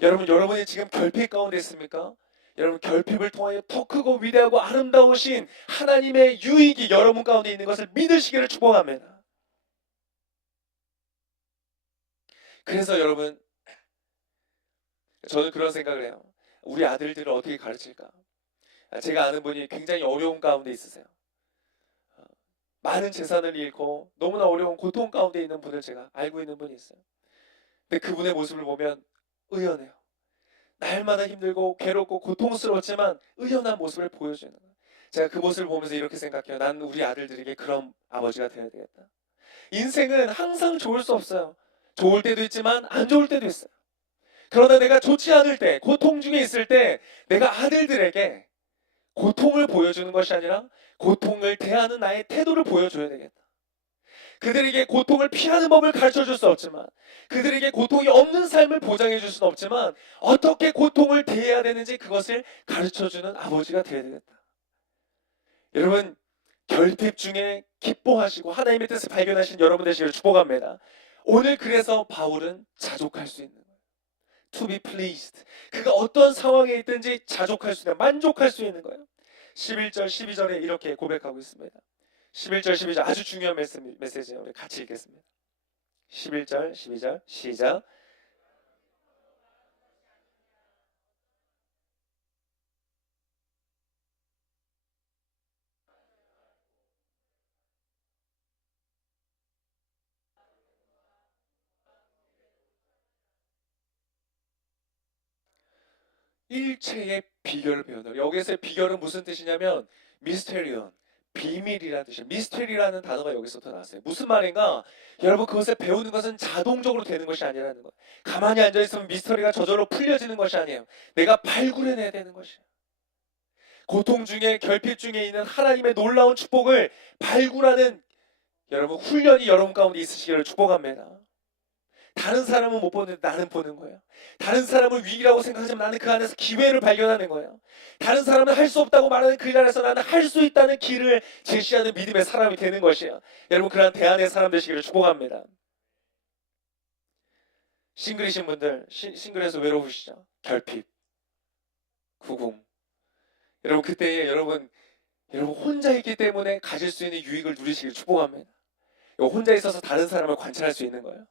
여러분, 여러분이 지금 결핍 가운데 있습니까? 여러분, 결핍을 통하여 더 크고 위대하고 아름다우신 하나님의 유익이 여러분 가운데 있는 것을 믿으시기를 축복합니다. 그래서 여러분, 저는 그런 생각을 해요. 우리 아들들을 어떻게 가르칠까? 제가 아는 분이 굉장히 어려운 가운데 있으세요. 많은 재산을 잃고 너무나 어려운 고통 가운데 있는 분을 제가 알고 있는 분이 있어요. 근데 그분의 모습을 보면 의연해요. 날마다 힘들고 괴롭고 고통스러웠지만 의연한 모습을 보여주는 거예요. 제가 그 모습을 보면서 이렇게 생각해요. 난 우리 아들들에게 그런 아버지가 되어야 되겠다. 인생은 항상 좋을 수 없어요. 좋을 때도 있지만 안 좋을 때도 있어요. 그러나 내가 좋지 않을 때, 고통 중에 있을 때 내가 아들들에게 고통을 보여주는 것이 아니라 고통을 대하는 나의 태도를 보여줘야 되겠다. 그들에게 고통을 피하는 법을 가르쳐줄 수 없지만, 그들에게 고통이 없는 삶을 보장해줄 수는 없지만 어떻게 고통을 대해야 되는지 그것을 가르쳐주는 아버지가 되어야 되겠다. 여러분, 결핍 중에 기뻐하시고 하나님의 뜻을 발견하신 여러분 되시기를 축복합니다. 오늘 그래서 바울은 자족할 수 있는 거예요. To be pleased. 그가 어떤 상황에 있든지 자족할 수 있는, 만족할 수 있는 거예요. 11절, 12절에 이렇게 고백하고 있습니다. 11절, 12절 아주 중요한 메시지예요. 우리 같이 읽겠습니다. 11절, 12절 시작. 일체의 비결을 배우는, 여기서의 비결은 무슨 뜻이냐면 미스테리온, 비밀이라는 뜻이에요. 미스테리라는 단어가 여기서부터 나왔어요. 무슨 말인가? 여러분, 그것을 배우는 것은 자동적으로 되는 것이 아니라는 거예요. 가만히 앉아있으면 미스터리가 저절로 풀려지는 것이 아니에요. 내가 발굴해내야 되는 것이에요. 고통 중에, 결핍 중에 있는 하나님의 놀라운 축복을 발굴하는 여러분 훈련이 여러분 가운데 있으시기를 축복합니다. 다른 사람은 못 보는데 나는 보는 거예요. 다른 사람은 위기라고 생각하지만 나는 그 안에서 기회를 발견하는 거예요. 다른 사람은 할 수 없다고 말하는 그 자리에서 나는 할 수 있다는 길을 제시하는 믿음의 사람이 되는 것이에요. 여러분, 그러한 대안의 사람 되시기를 축복합니다. 싱글이신 분들, 싱글에서 외로우시죠? 결핍, 구궁. 여러분, 그때에 여러분 혼자 있기 때문에 가질 수 있는 유익을 누리시기를 축복합니다. 혼자 있어서 다른 사람을 관찰할 수 있는 거예요.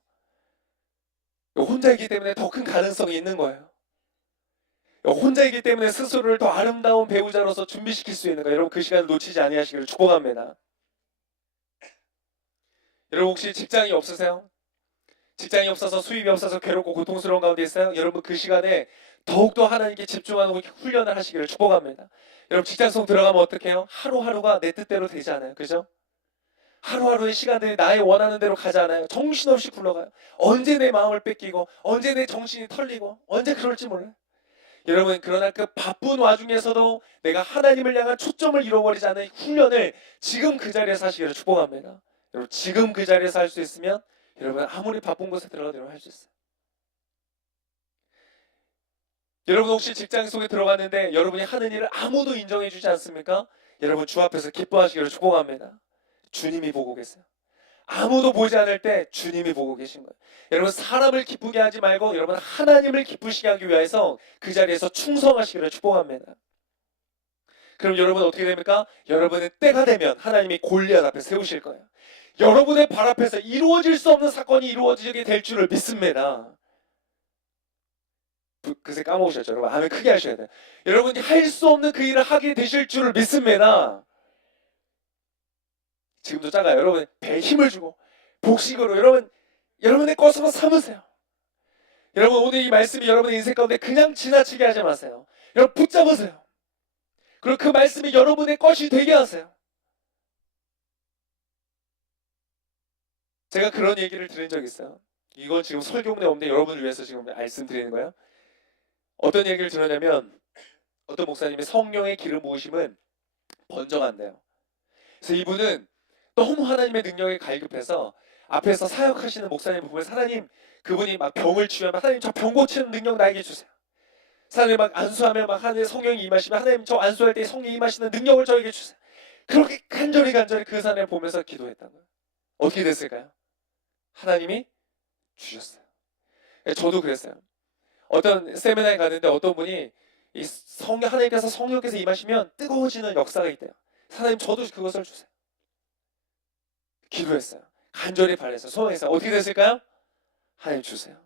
혼자이기 때문에 더 큰 가능성이 있는 거예요. 혼자이기 때문에 스스로를 더 아름다운 배우자로서 준비시킬 수 있는 거예요. 여러분, 그 시간을 놓치지 아니하시기를 축복합니다. 여러분, 혹시 직장이 없으세요? 직장이 없어서 수입이 없어서 괴롭고 고통스러운 가운데 있어요? 여러분, 그 시간에 더욱더 하나님께 집중하는 훈련을 하시기를 축복합니다. 여러분, 직장송 들어가면 어떻게 해요? 하루하루가 내 뜻대로 되지 않아요. 그죠? 하루하루의 시간들이 나의 원하는 대로 가지 않아요. 정신없이 굴러가요. 언제 내 마음을 뺏기고 언제 내 정신이 털리고 언제 그럴지 몰라요. 여러분, 그러나 그 바쁜 와중에서도 내가 하나님을 향한 초점을 잃어버리지 않는 훈련을 지금 그 자리에서 하시기를 축복합니다. 여러분, 지금 그 자리에서 할 수 있으면 여러분 아무리 바쁜 곳에 들어가도 할 수 있어요. 여러분, 혹시 직장 속에 들어갔는데 여러분이 하는 일을 아무도 인정해 주지 않습니까? 여러분, 주 앞에서 기뻐하시기를 축복합니다. 주님이 보고 계세요. 아무도 보지 않을 때 주님이 보고 계신 거예요. 여러분, 사람을 기쁘게 하지 말고 여러분 하나님을 기쁘시게 하기 위해서 그 자리에서 충성하시기를 축복합니다. 그럼 여러분 어떻게 됩니까? 여러분은 때가 되면 하나님이 골리앗 앞에 세우실 거예요. 여러분의 발 앞에서 이루어질 수 없는 사건이 이루어지게 될 줄을 믿습니다. 그새 까먹으셨죠? 여러분, 아멘 크게 하셔야 돼요. 여러분이 할 수 없는 그 일을 하게 되실 줄을 믿습니다. 지금도 작아요. 여러분 배에 힘을 주고 복식으로 여러분의 것으로 삼으세요. 여러분 오늘 이 말씀이 여러분의 인생 가운데 그냥 지나치게 하지 마세요. 여러분 붙잡으세요. 그리고 그 말씀이 여러분의 것이 되게 하세요. 제가 그런 얘기를 들은 적이 있어요. 이건 지금 설교문에 없는데 여러분을 위해서 지금 말씀드리는 거예요. 어떤 얘기를 들었냐면 어떤 목사님이 성령의 기름 부으심은 번져간대요. 그래서 이분은 너무 하나님의 능력에 갈급해서 앞에서 사역하시는 목사님 보면 하나님, 그분이 막 병을 치유하면 하나님 저 병 고치는 능력 나에게 주세요. 사람이 막 안수하면 막 하나님의 성령이 임하시면 하나님 저 안수할 때 성령이 임하시는 능력을 저에게 주세요. 그렇게 간절히 그 사람을 보면서 기도했다는 거예요. 어떻게 됐을까요? 하나님이 주셨어요. 저도 그랬어요. 어떤 세미나에 갔는데 어떤 분이 이 하나님께서 성령께서 임하시면 뜨거워지는 역사가 있대요. 하나님 저도 그것을 주세요. 기도했어요. 간절히 바랬어요. 소원했어요. 어떻게 됐을까요? 하나님 주세요.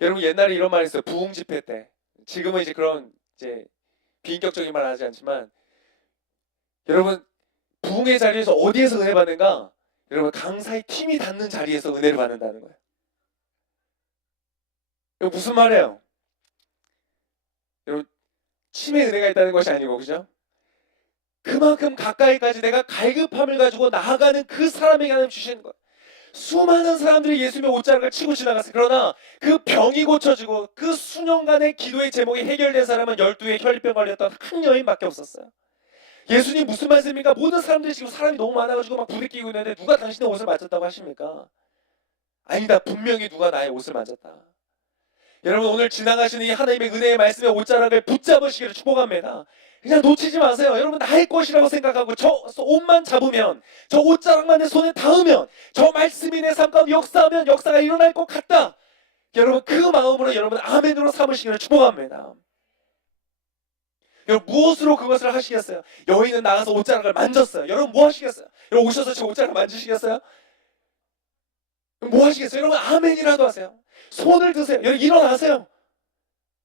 여러분 옛날에 이런 말이 있어요. 부흥 집회 때. 지금은 이제 그런 이제 비인격적인 말 하지 않지만 여러분 부흥의 자리에서 어디에서 은혜 받는가? 여러분 강사의 팀이 닿는 자리에서 은혜를 받는다는 거예요. 이거 무슨 말이에요? 여러분 침에 은혜가 있다는 것이 아니고 그죠? 그만큼 가까이까지 내가 갈급함을 가지고 나아가는 그 사람에게 하나님 주시는 거예요. 수많은 사람들이 예수님의 옷자락을 치고 지나갔어요. 그러나 그 병이 고쳐지고 그 수년간의 기도의 제목이 해결된 사람은 12의 혈류병 걸렸던 한 여인밖에 없었어요. 예수님 무슨 말씀입니까? 모든 사람들이 지금 사람이 너무 많아가지고 막 부대끼고 있는데 누가 당신의 옷을 만졌다고 하십니까? 아니다. 분명히 누가 나의 옷을 만졌다. 여러분 오늘 지나가시는 이 하나님의 은혜의 말씀의 옷자락을 붙잡으시기를 축복합니다. 그냥 놓치지 마세요. 여러분 나의 것이라고 생각하고 저 옷만 잡으면, 저 옷자락만 내 손에 닿으면, 저 말씀이 내 삶 가운데 역사하면 역사가 일어날 것 같다. 여러분 그 마음으로 여러분 아멘으로 삼으시기를 축복합니다. 여러분 무엇으로 그것을 하시겠어요? 여인은 나가서 옷자락을 만졌어요. 여러분 뭐 하시겠어요? 여러분 오셔서 저 옷자락 만지시겠어요? 뭐 하시겠어요? 여러분 아멘이라도 하세요. 손을 드세요. 여러분 일어나세요.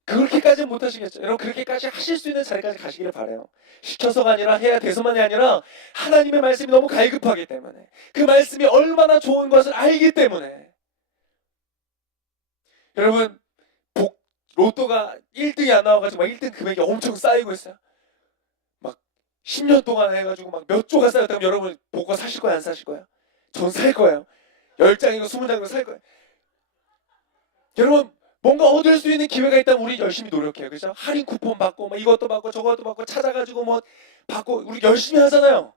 그렇게까지는 못하시겠죠. 여러분 그렇게까지 하실 수 있는 자리까지 가시기를 바라요. 시켜서가 아니라 해야 돼서만이 아니라 하나님의 말씀이 너무 갈급하기 때문에, 그 말씀이 얼마나 좋은 것을 알기 때문에. 여러분 로또가 1등이 안 나와가지고 막 1등 금액이 엄청 쌓이고 있어요. 막 10년 동안 해가지고 막 몇 조가 쌓였다면 여러분 복권 사실 거예요? 안 사실 거예요? 전 살 거예요. 10장이고 20장이고 살 거예요. 여러분 뭔가 얻을 수 있는 기회가 있다면 우리 열심히 노력해요. 그죠? 할인 쿠폰 받고 뭐 이것도 받고 저것도 받고 찾아가지고 뭐 받고 우리 열심히 하잖아요.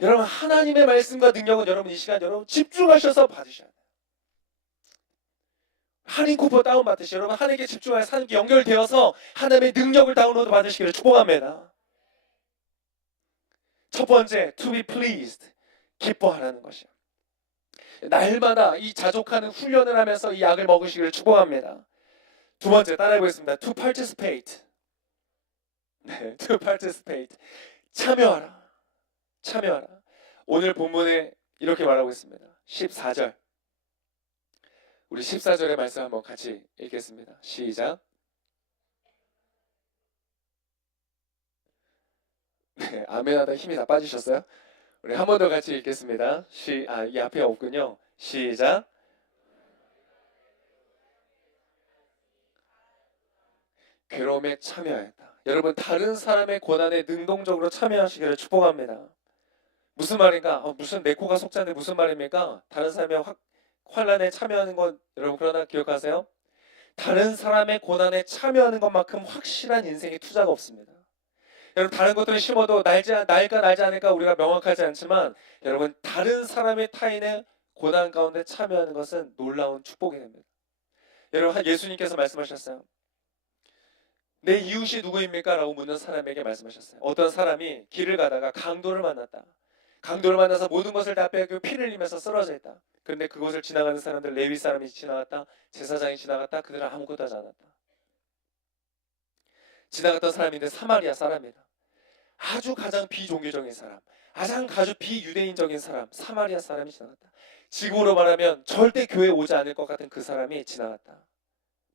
여러분 하나님의 말씀과 능력은 여러분 이 시간 여러분 집중하셔서 받으셔야 돼요. 할인 쿠폰 다운받으시 여러분 하나님께 집중하여 하나님께 연결되어서 하나님의 능력을 다운로드 받으시기를 축복합니다. 첫 번째, to be pleased. 기뻐하라는 것이요. 날마다 이 자족하는 훈련을 하면서 이 약을 먹으시기를 축복합니다. 두 번째 따라해보겠습니다. To participate. 네, to participate. 참여하라. 참여하라. 오늘 본문에 이렇게 말하고 있습니다. 14절. 우리 14절의 말씀 한번 같이 읽겠습니다. 시작. 네, 아멘하다 힘이 다 빠지셨어요? 우리 한 번 더 같이 읽겠습니다. 이 앞에 없군요. 시작. 괴로움에 참여하였다. 여러분 다른 사람의 고난에 능동적으로 참여하시기를 축복합니다. 무슨 말인가? 무슨 내 코가 속자인데 무슨 말입니까? 다른 사람의 환난에 참여하는 건 여러분 그러나 기억하세요? 다른 사람의 고난에 참여하는 것만큼 확실한 인생의 투자가 없습니다. 여러분 다른 것들을 심어도 날까 날지 않을까 우리가 명확하지 않지만 여러분 다른 사람의 타인의 고난 가운데 참여하는 것은 놀라운 축복이 됩니다. 여러분 예수님께서 말씀하셨어요. 내 이웃이 누구입니까? 라고 묻는 사람에게 말씀하셨어요. 어떤 사람이 길을 가다가 강도를 만났다. 강도를 만나서 모든 것을 다 빼앗기고 피를 흘리면서 쓰러져 있다. 그런데 그곳을 지나가는 사람들, 레위 사람이 지나갔다. 제사장이 지나갔다. 그들은 아무것도 하지 않았다. 지나갔던 사람인데 사마리아 사람이다. 아주 가장 비종교적인 사람, 가장 비유대인적인 사람, 사마리아 사람이 지나갔다. 지금으로 말하면 절대 교회에 오지 않을 것 같은 그 사람이 지나갔다.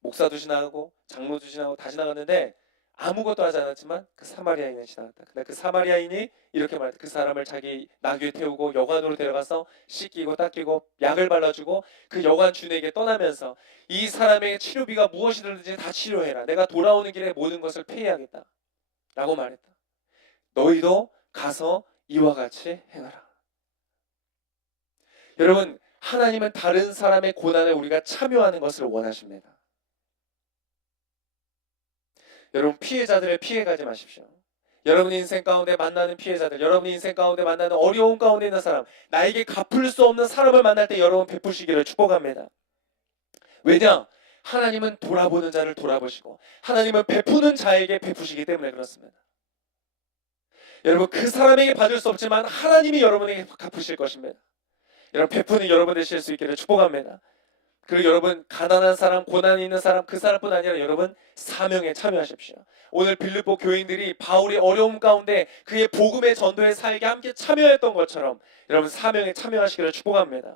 목사도 지나가고 장로도 지나가고 다 지나갔는데 아무것도 하지 않았지만 그 사마리아인은 지나갔다. 근데 그 사마리아인이 이렇게 말했다. 그 사람을 자기 나귀에 태우고 여관으로 데려가서 씻기고 닦이고 약을 발라주고 그 여관 주인에게 떠나면서 이 사람의 치료비가 무엇이든지 다 치료해라. 내가 돌아오는 길에 모든 것을 페이하겠다. 라고 말했다. 너희도 가서 이와 같이 행하라. 여러분, 하나님은 다른 사람의 고난에 우리가 참여하는 것을 원하십니다. 여러분, 피해자들을 피해가지 마십시오. 여러분 인생 가운데 만나는 피해자들, 여러분 인생 가운데 만나는 어려움 가운데 있는 사람, 나에게 갚을 수 없는 사람을 만날 때 여러분 베푸시기를 축복합니다. 왜냐? 하나님은 돌아보는 자를 돌아보시고 하나님은 베푸는 자에게 베푸시기 때문에 그렇습니다. 여러분, 그 사람에게 받을 수 없지만 하나님이 여러분에게 갚으실 것입니다. 여러분, 베푸는 여러분 되실 수 있기를 축복합니다. 그리고 여러분, 가난한 사람, 고난이 있는 사람, 그 사람뿐 아니라 여러분 사명에 참여하십시오. 오늘 빌립보 교인들이 바울의 어려움 가운데 그의 복음의 전도에 살게 함께 참여했던 것처럼 여러분 사명에 참여하시기를 축복합니다.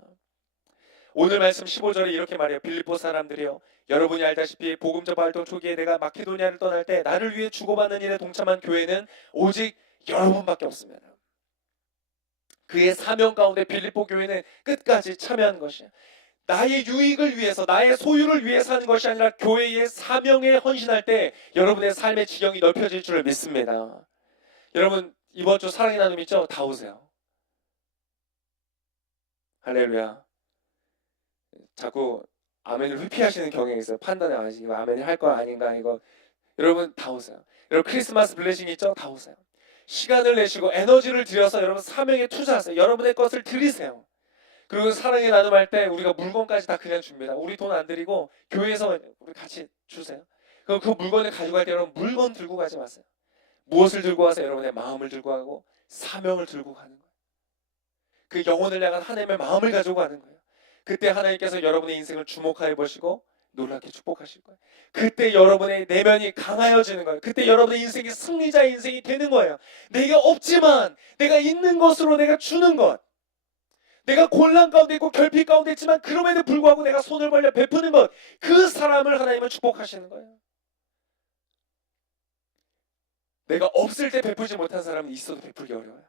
오늘 말씀 15절에 이렇게 말해요. 빌립보 사람들이요, 여러분이 알다시피 복음 전파 활동 초기에 내가 마케도니아를 떠날 때 나를 위해 주고받는 일에 동참한 교회는 오직 여러분밖에 없습니다. 그의 사명 가운데 빌립보 교회는 끝까지 참여한 것이에요. 나의 유익을 위해서, 나의 소유를 위해서 하는 것이 아니라 교회의 사명에 헌신할 때 여러분의 삶의 지경이 넓혀질 줄을 믿습니다. 여러분, 이번 주 사랑의 나눔 있죠? 다 오세요. 할렐루야. 자꾸 아멘을 회피하시는 경향이 있어요. 판단에 이거 아멘을 할 거 아닌가 이거. 여러분 다 오세요. 여러분 크리스마스 블레싱 있죠? 다 오세요. 시간을 내시고 에너지를 들여서 여러분 사명에 투자하세요. 여러분의 것을 드리세요. 그리고 사랑의 나눔할 때 우리가 물건까지 다 그냥 줍니다. 우리 돈 안 드리고 교회에서 우리 같이 주세요. 그럼 그 물건을 가지고 갈 때 여러분 물건 들고 가지 마세요. 무엇을 들고 가세요? 여러분의 마음을 들고 가고 사명을 들고 가는 거예요. 그 영혼을 향한 하나님의 마음을 가지고 가는 거예요. 그때 하나님께서 여러분의 인생을 주목하여 보시고 놀랍게 축복하실 거예요. 그때 여러분의 내면이 강하여지는 거예요. 그때 여러분의 인생이 승리자의 인생이 되는 거예요. 내가 없지만 내가 있는 것으로 내가 주는 것, 내가 곤란 가운데 있고 결핍 가운데 있지만 그럼에도 불구하고 내가 손을 벌려 베푸는 것, 그 사람을 하나님은 축복하시는 거예요. 내가 없을 때 베풀지 못한 사람은 있어도 베풀기 어려워요.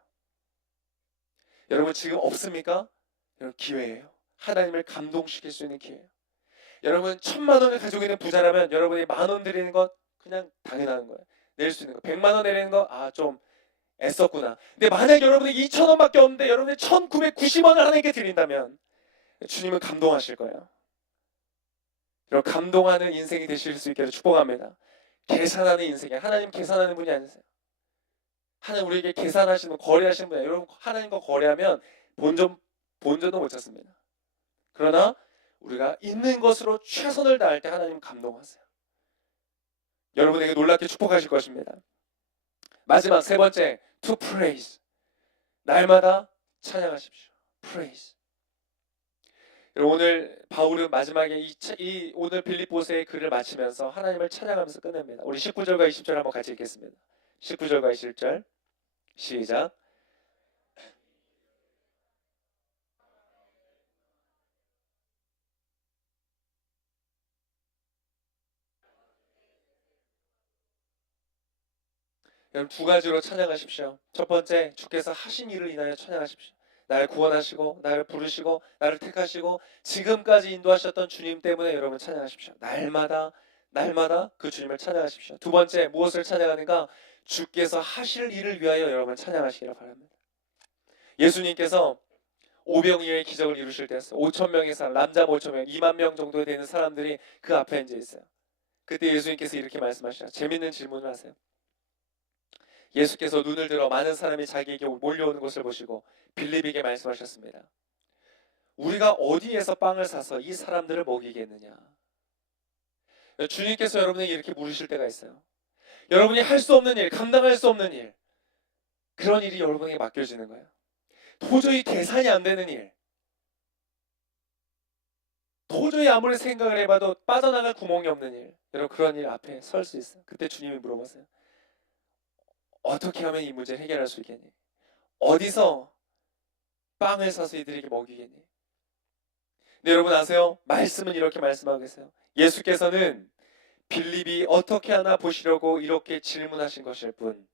여러분 지금 없습니까? 여러분 기회예요. 하나님을 감동시킬 수 있는 기회예요. 여러분 1,000만 원을 가지고 있는 부자라면 여러분이 10,000원 드리는 것 그냥 당연한 거예요. 낼 수 있는 거. 100만 원 내리는 거 좀 애썼구나. 근데 만약 여러분이 2,000원밖에 없는데 여러분이 1,990원을 하나님께 드린다면 주님은 감동하실 거예요. 여러분 감동하는 인생이 되실 수 있기를 축복합니다. 계산하는 인생이에요. 하나님 계산하는 분이 아니세요. 하나님 우리에게 계산하시는 분, 거래하시는 분이에요. 여러분 하나님과 거래하면 본전도 못 찾습니다. 그러나 우리가 있는 것으로 최선을 다할 때 하나님 감동하세요. 여러분에게 놀랍게 축복하실 것입니다. 마지막 세 번째, to praise. 날마다 찬양하십시오. praise. 오늘 바울은 마지막에 오늘 빌립보서의 글을 마치면서 하나님을 찬양하면서 끝냅니다. 우리 19절과 20절 한번 같이 읽겠습니다. 19절과 20절 시작. 여러분 두 가지로 찬양하십시오. 첫 번째, 주께서 하신 일을 인하여 찬양하십시오. 나를 구원하시고 나를 부르시고 나를 택하시고 지금까지 인도하셨던 주님 때문에 여러분 찬양하십시오. 날마다 그 주님을 찬양하십시오. 두 번째, 무엇을 찬양하는가? 주께서 하실 일을 위하여 여러분 찬양하시기를 바랍니다. 예수님께서 오병이어의 기적을 이루실 때였어요. 5,000명의 사람, 남자 5,000명, 2만 명 정도 되는 사람들이 그 앞에 앉아 있어요. 그때 예수님께서 이렇게 말씀하시죠. 재밌는 질문을 하세요. 예수께서 눈을 들어 많은 사람이 자기에게 몰려오는 것을 보시고 빌립에게 말씀하셨습니다. 우리가 어디에서 빵을 사서 이 사람들을 먹이겠느냐? 주님께서 여러분에게 이렇게 물으실 때가 있어요. 여러분이 할 수 없는 일, 감당할 수 없는 일, 그런 일이 여러분에게 맡겨지는 거예요. 도저히 계산이 안 되는 일, 도저히 아무리 생각을 해봐도 빠져나갈 구멍이 없는 일, 여러분 그런 일 앞에 설 수 있어요. 그때 주님이 물어보세요. 어떻게 하면 이 문제를 해결할 수 있겠니? 어디서 빵을 사서 이들에게 먹이겠니? 근데 여러분 아세요? 말씀은 이렇게 말씀하고 계세요. 예수께서는 빌립이 어떻게 하나 보시려고 이렇게 질문하신 것일 뿐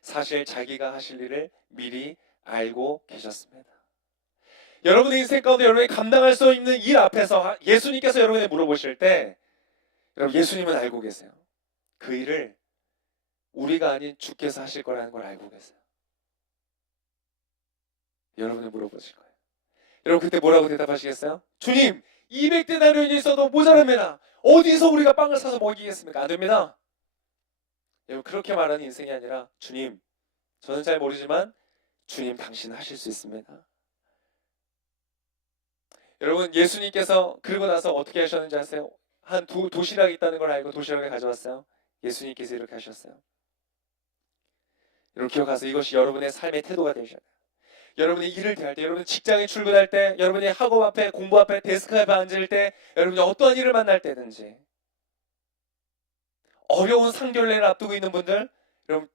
사실 자기가 하실 일을 미리 알고 계셨습니다. 여러분의 인생 가운데 여러분이 감당할 수 있는 일 앞에서 예수님께서 여러분에게 물어보실 때 여러분 예수님은 알고 계세요. 그 일을 우리가 아닌 주께서 하실 거라는 걸 알고 계세요. 여러분을 물어보실 거예요. 여러분 그때 뭐라고 대답하시겠어요? 주님 200데나리온이 있어도 모자랍니다. 어디서 우리가 빵을 사서 먹이겠습니까? 안 됩니다. 여러분 그렇게 말하는 인생이 아니라 주님 저는 잘 모르지만 주님 당신 하실 수 있습니다. 여러분 예수님께서 그러고 나서 어떻게 하셨는지 아세요? 한 도시락이 있다는 걸 알고 도시락을 가져왔어요. 예수님께서 이렇게 하셨어요. 여러분 기억하세요. 이것이 여러분의 삶의 태도가 되셔야 돼요. 여러분이 일을 대할 때, 여러분 직장에 출근할 때, 여러분이 학업 앞에, 공부 앞에, 데스크 앞에 앉을 때, 여러분이 어떠한 일을 만날 때든지 어려운 상견례를 앞두고 있는 분들, 여러분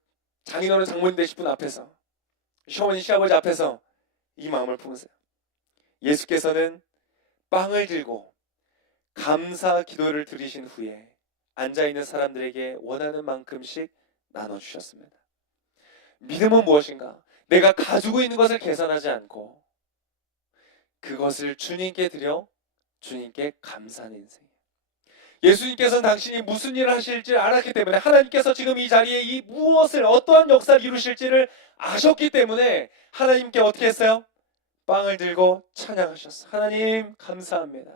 장인어른 장모님 되실 분 앞에서, 시어머니 시아버지 앞에서 이 마음을 품으세요. 예수께서는 빵을 들고 감사 기도를 드리신 후에 앉아있는 사람들에게 원하는 만큼씩 나눠주셨습니다. 믿음은 무엇인가? 내가 가지고 있는 것을 계산하지 않고 그것을 주님께 드려 주님께 감사하는 인생이에요. 예수님께서는 당신이 무슨 일을 하실지 알았기 때문에 하나님께서 지금 이 자리에 이 무엇을 어떠한 역사를 이루실지를 아셨기 때문에 하나님께 어떻게 했어요? 빵을 들고 찬양하셨어요. 하나님 감사합니다.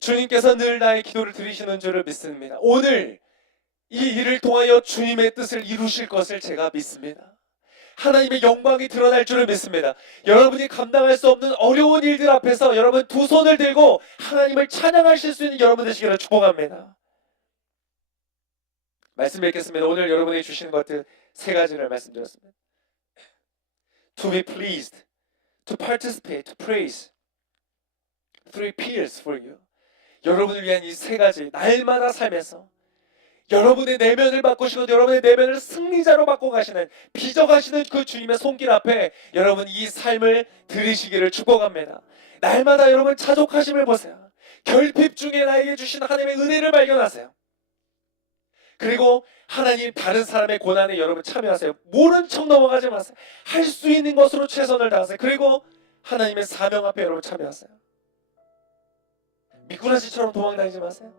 주님께서 늘 나의 기도를 들으시는 줄을 믿습니다. 오늘 이 일을 통하여 주님의 뜻을 이루실 것을 제가 믿습니다. 하나님의 영광이 드러날 줄을 믿습니다. 여러분이 감당할 수 없는 어려운 일들 앞에서 여러분 두 손을 들고 하나님을 찬양하실 수 있는 여러분 되시기를 축복합니다. 말씀 뵙겠습니다. 오늘 여러분에게 주시는 것들 세 가지를 말씀드렸습니다. To be pleased, to participate, to praise. Three P's for you. 여러분을 위한 이 세 가지 날마다 삶에서 여러분의 내면을 바꾸시고 여러분의 내면을 승리자로 바꿔가시는 빚어가시는 그 주님의 손길 앞에 여러분 이 삶을 들으시기를 축복합니다. 날마다 여러분 자족하심을 보세요. 결핍 중에 나에게 주신 하나님의 은혜를 발견하세요. 그리고 하나님 다른 사람의 고난에 여러분 참여하세요. 모른 척 넘어가지 마세요. 할 수 있는 것으로 최선을 다하세요. 그리고 하나님의 사명 앞에 여러분 참여하세요. 미꾸라지처럼 도망다니지 마세요.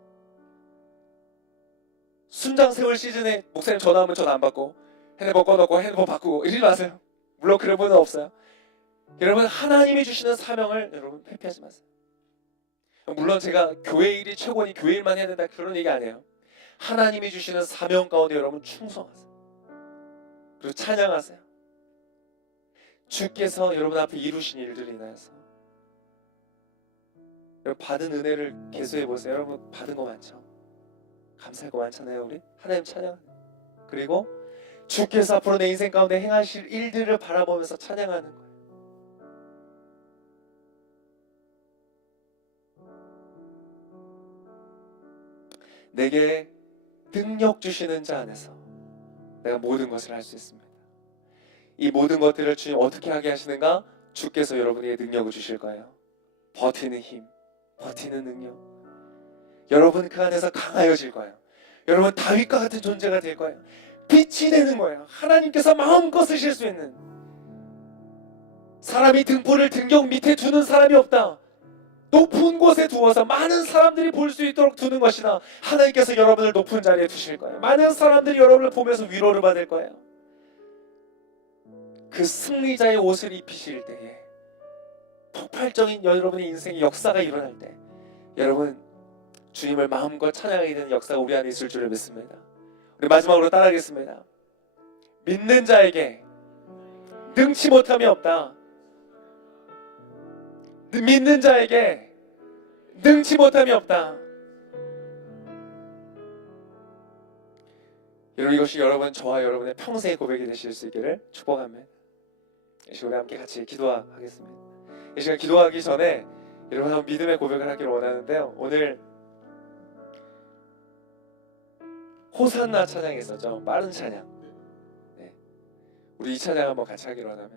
순장 세월 시즌에 목사님 전화하면 전화 안 받고 핸드폰 꺼놓고 핸드폰 바꾸고 이러지 마세요. 물론 그런 분은 없어요. 여러분 하나님이 주시는 사명을 여러분 회피하지 마세요. 물론 제가 교회 일이 최고니 교회 일만 해야 된다 그런 얘기 아니에요. 하나님이 주시는 사명 가운데 여러분 충성하세요. 그리고 찬양하세요. 주께서 여러분 앞에 이루신 일들을 인하여서 여러분 받은 은혜를 계수해 보세요. 여러분 받은 거 많죠? 감사할 거 많잖아요. 우리 하나님 찬양. 그리고 주께서 앞으로 내 인생 가운데 행하실 일들을 바라보면서 찬양하는 거예요. 내게 능력 주시는 자 안에서 내가 모든 것을 할 수 있습니다. 이 모든 것들을 주님 어떻게 하게 하시는가? 주께서 여러분에게 능력을 주실 거예요. 버티는 힘, 버티는 능력. 여러분 그 안에서 강하여질 거예요. 여러분 다윗과 같은 존재가 될 거예요. 빛이 되는 거예요. 하나님께서 마음껏 쓰실 수 있는. 사람이 등불을 등경 밑에 두는 사람이 없다. 높은 곳에 두어서 많은 사람들이 볼 수 있도록 두는 것이다. 하나님께서 여러분을 높은 자리에 두실 거예요. 많은 사람들이 여러분을 보면서 위로를 받을 거예요. 그 승리자의 옷을 입히실 때에 폭발적인 여러분의 인생의 역사가 일어날 때 여러분 주님을 마음껏 찬양하게 되는 역사가 우리 안에 있을 줄을 믿습니다. 우리 마지막으로 따라하겠습니다. 믿는 자에게 능치 못함이 없다. 믿는 자에게 능치 못함이 없다. 여러분 이것이 여러분 저와 여러분의 평생의 고백이 되실 수 있기를 축복합니다. 이 시간 우리 함께 같이 기도하겠습니다. 이 시간 기도하기 전에 여러분 한번 믿음의 고백을 하기를 원하는데요. 오늘 호산나 찬양이 있었죠. 빠른 찬양. 네. 우리 이 찬양 한번 같이 하기로 하자면